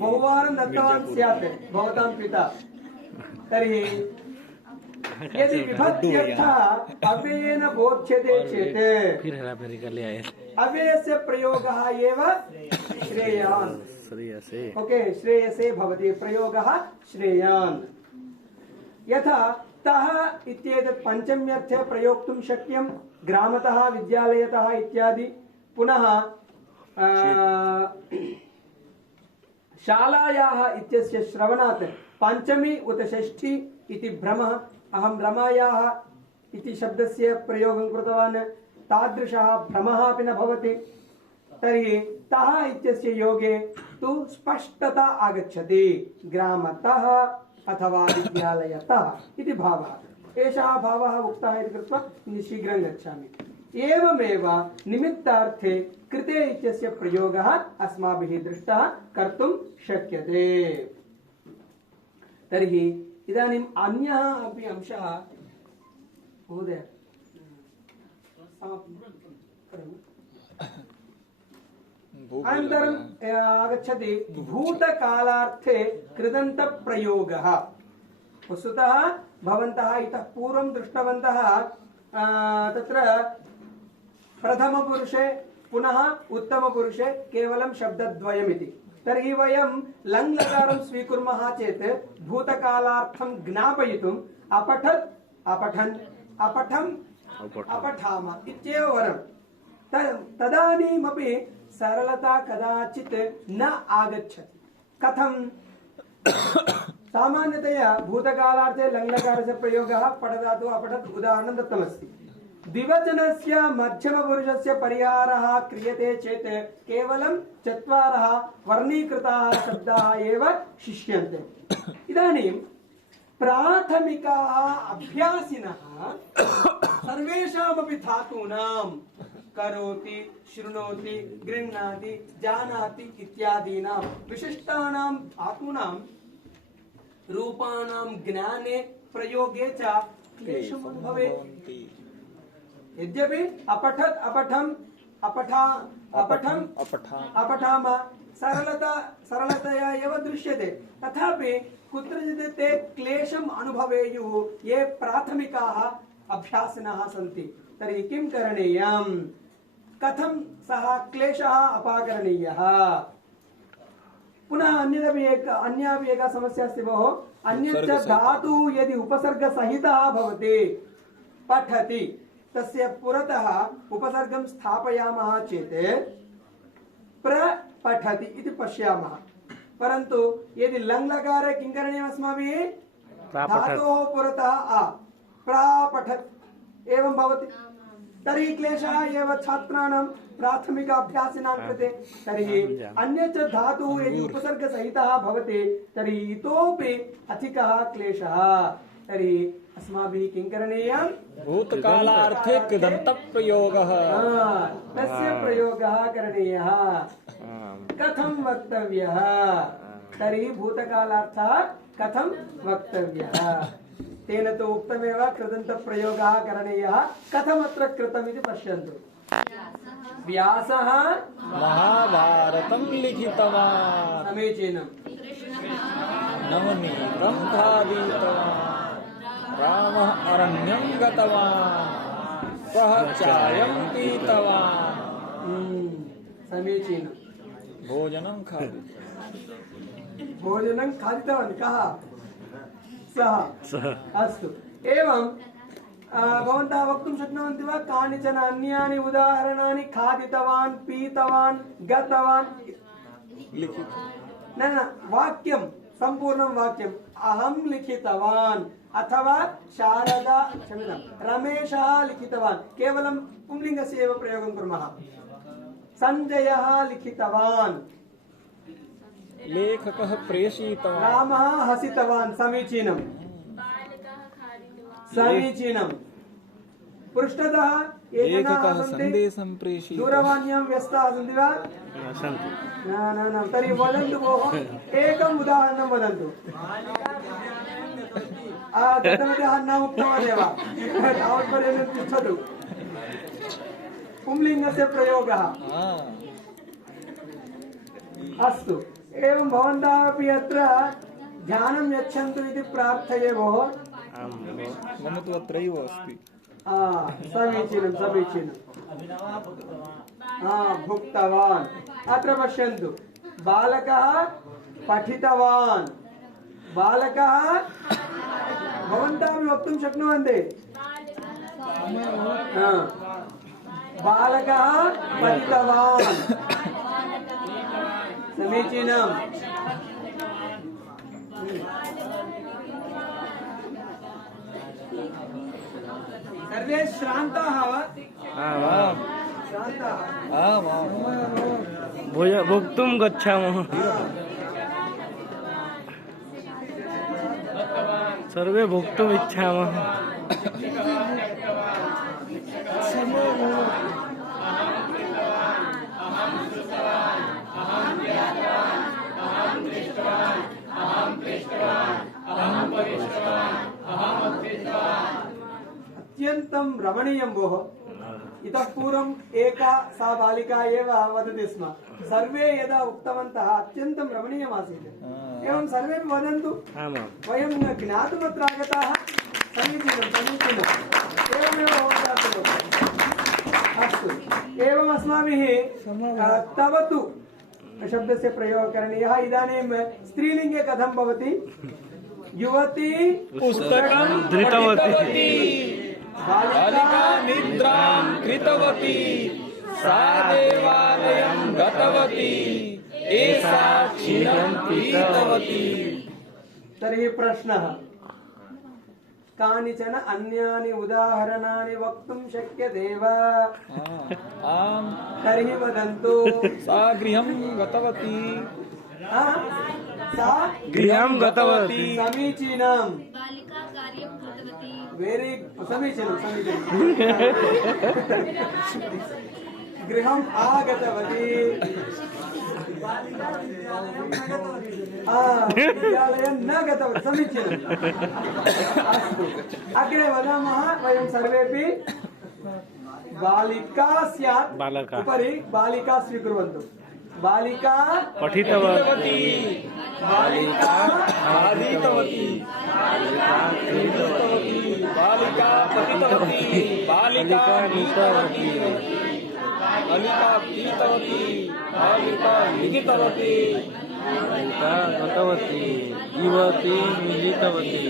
बहुवारं दत्तवान् स्यात् भवतां पिता। तर्हि यदि विभक्त्यर्थः अव्ययेन बोध्यते चेत् अव्ययस्य प्रयोगः एव श्रेयान्। ओके, श्रेयसे भवति प्रयोगः श्रेयान्। यथा तः इत्येतत् पञ्चम्यर्थे प्रयोक्तुं शक्यं। ग्रामतः विद्यालयतः इत्यादि। पुनः शालायाः इत्यस्य श्रवणात् पञ्चमी उत षष्ठी इति भ्रमः। अहं रमायाः इति शब्दस्य प्रयोगं कृतवान्। तादृशः भ्रमः अपि न भवति। तर्हि तः इत्यस्य योगे तु स्पष्टता आगच्छति। ग्रामतः अथवा विद्यालयतः इति भावः। एषः भावः उक्तः इति कृत्वा शीघ्रं गच्छामि। एवमेव निमित्तार्थे कृते इत्यस्य प्रयोगः अस्माभिः दृष्टः कर्तुं शक्यते। तर्हि इदानीम् अन्यः अपि अंशः महोदय अनन्तरम् आगच्छति भूतकालार्थे कृदन्तप्रयोगः। वस्तुतः भवन्तः इतः पूर्वं दृष्टवन्तः तत्र प्रथमपुरुषे पुनः उत्तमपुरुषे केवलं शब्दद्वयमिति। तर्हि वयं लङ् लकारं स्वीकुर्मः चेत् भूतकालार्थं ज्ञापयितुम् अपठत् अपठन् अपठम् अपठाम इत्येव वरम्। तदानीमपि सरलता कदाचित् न आगच्छति। कथं? सामान्यतया भूतकालार्थे लङ् लकारस्य प्रयोगः पठदातु अपठत् उदाहरणं दत्तमस्ति। द्विवचनस्य मध्यमपुरुषस्य परिहारः क्रियते चेत् केवलं चत्वारः वर्णीकृताः शब्दाः एव शिष्यन्ते। इदानीं प्राथमिकाः अभ्यासिनः सर्वेषामपि धातूनां करोति, शृणोति, गृह्णाति, जानाति इत्यादीनां विशिष्टानां धातूनां रूपाणां ज्ञाने प्रयोगे च क्लेशम् अनुभवेत्। यद्यपि अपठाम सरलतया एव दृश्यते, तथापि कुत्रचित् ते क्लेशम् अनुभवेयुः ये प्राथमिकाः अभ्यासिनः सन्ति। तर्हि किं करणीयम्? कथं सः क्लेशः अपाकरणीयः? पुनः अन्यापि एका समस्या अस्ति भोः। अन्यच्च धातुः यदि उपसर्गसहितः भवति, पठति, तस्य पुरतः उपसर्गं स्थापयामः चेत् प्रपठति इति पश्यामः। परन्तु यदि लङ्लकारे किं करणीयम् अस्माभिः? धातोः पुरतः आ प्रापठत् एवं भवति। तर्हि क्लेशः एव छात्राणां प्राथमिकाभ्यासिनां कृते। तर्हि अन्यच्च धातुः यदि उपसर्गसहितः भवति तर्हि इतोपि अधिकः क्लेशः। तर्हि अस्माभिः किं करणीयम्? भूतकालार्थे कृदन्तप्रयोगः, तस्य प्रयोगः करणीयः। कथं वक्तव्यः? तर्हि भूतकालार्थः कथं वक्तव्यः? तेन तु उक्तमेव कृदन्तप्रयोगः करणीयः। कथमत्र कृतम् इति पश्यन्तु। व्यासः महाभारतं लिखितवान्, समीचीनम्। नवनीतं खादितवान्, रामः अरण्यं गतवान्, सः चायं पीतवान्। समीचीनम्। भोजनं खादितवान्। भोजनं खादितवान् कः? सः। अस्तु। एवं भवन्तः वक्तुं शक्नुवन्ति वा कानिचन अन्यानि उदाहरणानि? खादितवान्, पीतवान्, गतवान्। न वाक्यं, सम्पूर्णं वाक्यम्। अहं लिखितवान् अथवा शारदा, क्षम्यतां, रमेशः लिखितवान्। केवलं पुंलिङ्गस्य एव प्रयोगं कुर्मः। सञ्जयः लिखितवान्, लेखकः प्रेषितवान्, रामः हसितवान्। समीचीनम्, समीचीनम्। पृष्ठतः ये जनाः सन्देशं प्रेषितवान्, दूरवाण्यां व्यस्ताः सन्ति वा? न। तर्हि वदन्तु भोः, एकम् उदाहरणं वदन्तु। गतवतः न उक्तवदेव, तावत्पर्यन्तं तिष्ठतु। पुंलिङ्गस्य प्रयोगः। अस्तु। एवं भवन्तः अपि अत्र ध्यानं यच्छन्तु इति प्रार्थये भोः। मम तु अत्रैव अस्ति। समीचीनं। भुक्तवान्। अत्र पश्यन्तु, बालकः पठितवान्। बालकः, भवन्तः अपि वक्तुं शक्नुवन्ति। बालकः पठितवान्। समीचीनम्। सर्वे श्रान्ताः वा? भोक्तुं गच्छामः। सर्वे भोक्तुम् इच्छामः। अत्यन्तं रमणीयं भोः। इतः पूर्वम् एका सा बालिका एव वदति स्म। सर्वे यदा उक्तवन्तः अत्यन्तं रमणीयमासीत्। एवं सर्वेपि वदन्तु, वयं ज्ञातुमत्र आगताः। समीचीनं। एवमेव भवन्तः करोतु। अस्तु। एवम् अस्माभिः तव तु शब्दस्य प्रयोगः करणीयः। इदानीं स्त्रीलिङ्गे कथं भवति? युवती पुस्तकं धृतवती, बालिका निद्रां कृतवती, सा देवालयं गतवती, एषा क्षीरं पीतवती। तर्हि प्रश्नः, कानिचन अन्यानि उदाहरणानि वक्तुं शक्यते वा? आम् तर्हि वदन्तु। सा गृहं गतवती सा गृहं गतवती समीचीनं बालिका कार्यं कृतवती वेरी समीचीनं गृहम् आगतवती विद्यालयं न गतवती समीचीनम् अस्तु अग्रे वदामः वयं सर्वेपि बालिका स्यात् बालका उपरि बालिका स्वीकुर्वन्तु बालिका पठितवती बालिका आदितवती बालिका पतितवती बालिका नीतवती बालिका पीतवती बालिका लिखितवती बालिका गतवती युवती मिलितवती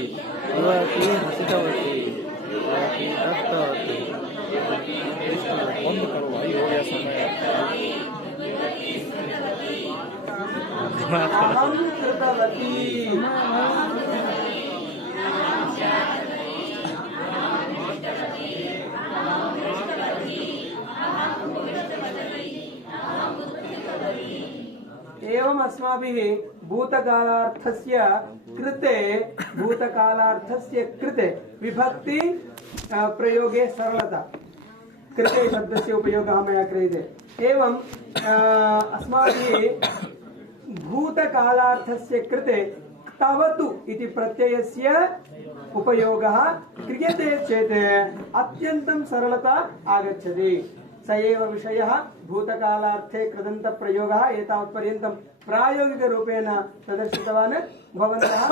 युवती हसितवती युवती दत्तवती बंद करो भाई हो गया समय अहं कृतवती एवम् अस्माभिः भूतकालार्थस्य कृते विभक्ति प्रयोगे सरलता कृते शब्दस्य उपयोगः मया क्रियते एवं अस्माभिः भूतकालार्थस्य कृते तवतु इति प्रत्ययस्य उपयोगः क्रियते चेत् अत्यन्तं सरलता आगच्छति स एव विषयः भूतकालार्थे कृदन्तप्रयोगः एतावत्पर्यन्तं प्रायोगिकरूपेण प्रदर्शितवान् भवन्तः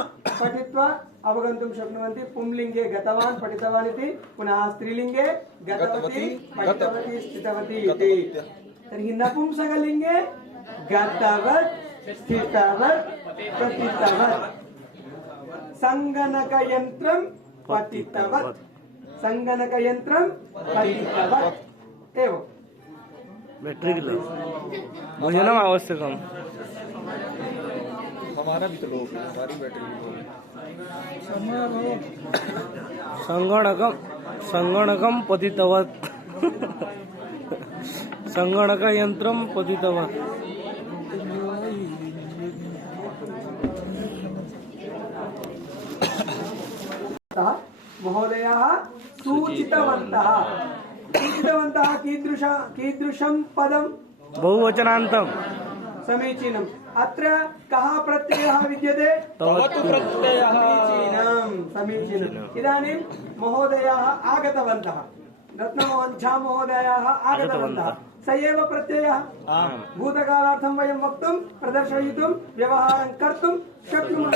पठित्वा अवगन्तुं शक्नुवन्ति पुंलिङ्गे गतवान् पठितवान् इति पुनः स्त्रीलिङ्गे गतवती पठितवती स्थितवती इति तर्हि नपुंसकलिङ्गे गतवत् स्थितवत् पठितवत् सङ्गणकयन्त्रं पठितवत् सङ्गणकयन्त्रं पठितवत् एवं बैटरी किलो भोजनम् आवश्यकम् हमारा भी तो लोग सारी बैटरी सङ्गणकं पतितवत् सङ्गणकयन्त्रं पतितवत् महोदयाः सूचितवन्तः कीदृशं पदं बहुवचनान्तं समीचीनम् अत्र कः प्रत्ययः विद्यते तवतु प्रत्ययः समीचीनम् इदानीं महोदयाः आगतवन्तः रत्नमोहन झा महोदयाः आगतवन्तः स एव प्रत्ययः भूतकालार्थं वयं वक्तुं प्रदर्शयितुं व्यवहारं कर्तुं शक्नुमः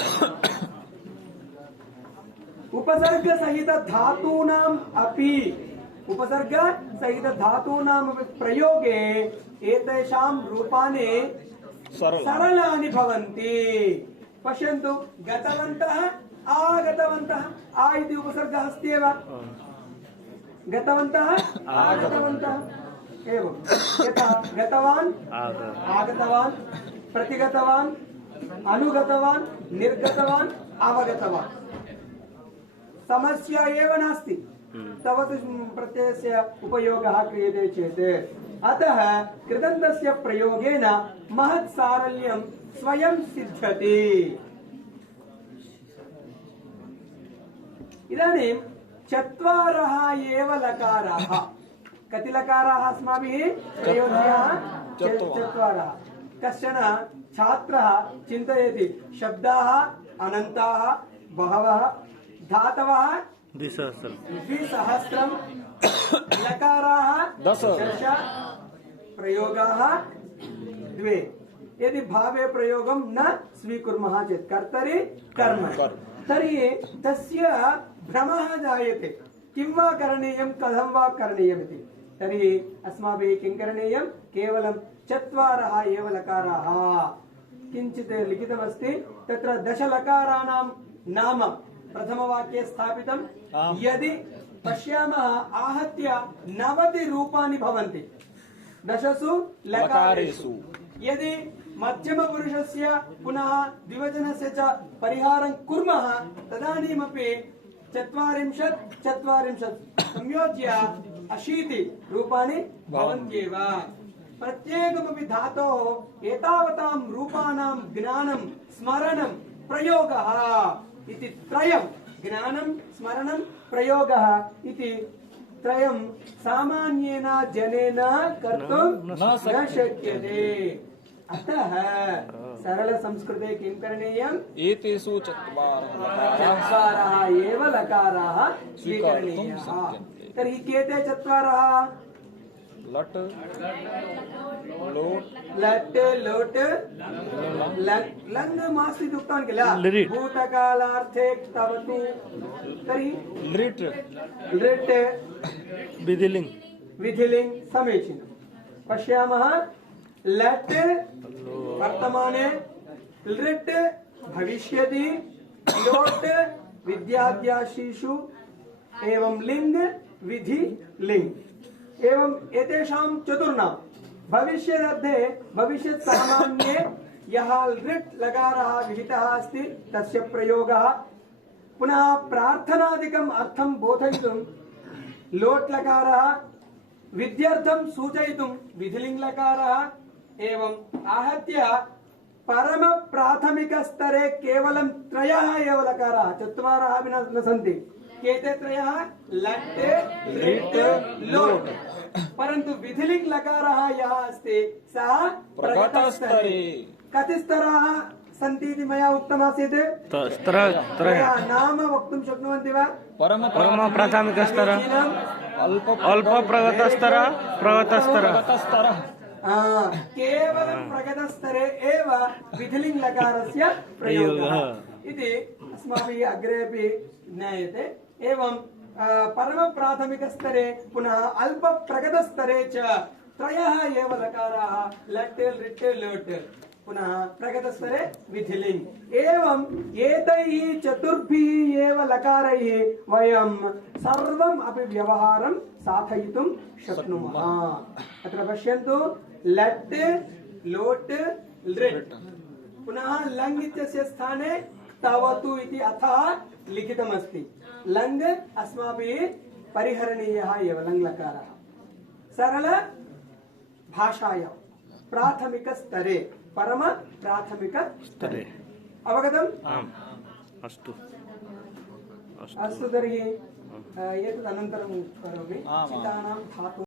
उपसर्गसहित धातूनाम् अपि प्रयोगे एतेषां रूपाणि सरलानि भवन्ति पश्यन्तु गतवन्तः आगतवन्तः आ इति उपसर्गः अस्ति एव गतवन्तः आगतवन्तः एवं यथा गतवान् आगतवान् प्रतिगतवान् अनुगतवान् निर्गतवान् अवगतवान् समस्या एव नास्ति तवतु प्रत्ययस्य उपयोगः क्रियते चेत् अतः कृदन्तस्य प्रयोगेन महत् सारल्यं स्वयं सिद्ध्यति इदानीं चत्वारः एव लकाराः कति लकाराः अस्माभिः प्रयोज्याः चत्वारः कश्चन छात्रः चिन्तयति शब्दाः अनन्ताः बहवः धातवः द्विसहस्रं लकाराः 10 प्रयोगाः 2 यदि भावे प्रयोगं न स्वीकुर्मः चेत् कर्तरि कर्म तर्हि तस्य भ्रमः जायते किं वा करणीयं कथं वा करणीयमिति तर्हि अस्माभिः किं करणीयं केवलं 4 एव लकाराः किञ्चित् लिखितमस्ति तत्र 10 लकाराणां नाम प्रथमवाक्ये स्थापितं यदि पश्यामः आहत्य 90 रूपाणि भवन्ति 10 लकारेषु यदि मध्यमपुरुषस्य पुनः द्विवचनस्य च परिहारं कुर्मः तदानीमपि चत्वारिंशत् चत्वारिंशत् संयोज्य अशीति रूपाणि भवन्त्येव। प्रत्येकमपि धातोः एतावतां रूपाणां ज्ञानं स्मरणं प्रयोगः इति त्रयं, ज्ञानं स्मरणं प्रयोगः इति त्रयं सामान्येन जनेन कर्तुं न शक्यते। अतः सरल संस्कृते किं करणीयम्? एतेषु चत्वारः चत्वारः एव लकाराः स्वीकर्तुं स्वीकरणीयाः। शक्यन्ते। तर्हि केते चत्वारः? लट् लोट् लट् लोट् लङ् मास्ति इति उक्तवान् किल? लिरिट्। भूतकालार्थे तवतु। तर्हि लृट् लृट् विधिलिङ्ग् विधिलिङ्ग् समीचीनं। पश्यामः लट् वर्तमाने, लृट् भविष्यति, लोट् विद्याद्याशीषु, एवं लिङ्ग् विधि लिङ्ग्। एवं एतेषां चतुर्णां भविष्यदर्थे भविष्यत् सामान्ये यः लृट् लकारः विहितः अस्ति तस्य प्रयोगः, पुनः प्रार्थनादिकम् अर्थं बोधयितुं लोट् लकारः, विद्यार्थं सूचयितुं विधिलिङ्ग् लकारः, एवं आहत्य परम प्राथमिक स्तरे केवलं त्रयः एव लकाराः, चत्वारः अपि न सन्ति। केते त्रयः? लट् लृट् लोट्। परन्तु विधिलिङ्ग् लकारः यः अस्ति सः प्रगतस्तरे। कति स्तराः सन्ति इति मया उक्तमासीत्? त्रयः। नाम वक्तुं शक्नुवन्ति वा? परम प्राथमिकस्तरः, अल्पप्रगतस्तरः, प्रगतस्तरः। केवलं प्रगतस्तरे एव विधिलिङ्ग् लकारस्य प्रयोगः इति अस्माभिः अग्रेपि ज्ञायते। एवं परम प्राथमिकस्तरे पुनः अल्पप्रगतस्तरे च त्रयः एव लकाराः, लट् लृट् लोट्, पुनः प्रगतस्तरे विधिलिङ्ग्। एवं एतैः चतुर्भिः एव लकारैः वयं सर्वम् अपि व्यवहारं साधयितुं शक्नुमः। अत्र पश्यन्तु, लट् लोट् लृट्, पुनः लङ् इत्यस्य स्थाने तवतु इति अथः लिखितमस्ति। लङ् अस्माभिः परिहरणीयः एव लङ् लकारः। सरल भाषायां प्राथमिकस्तरे, परम प्राथमिकस्तरे। अवगतम्? आम्, अस्तु। अस्तु तर्हि एतदनन्तरं करोमि। चितानां धातु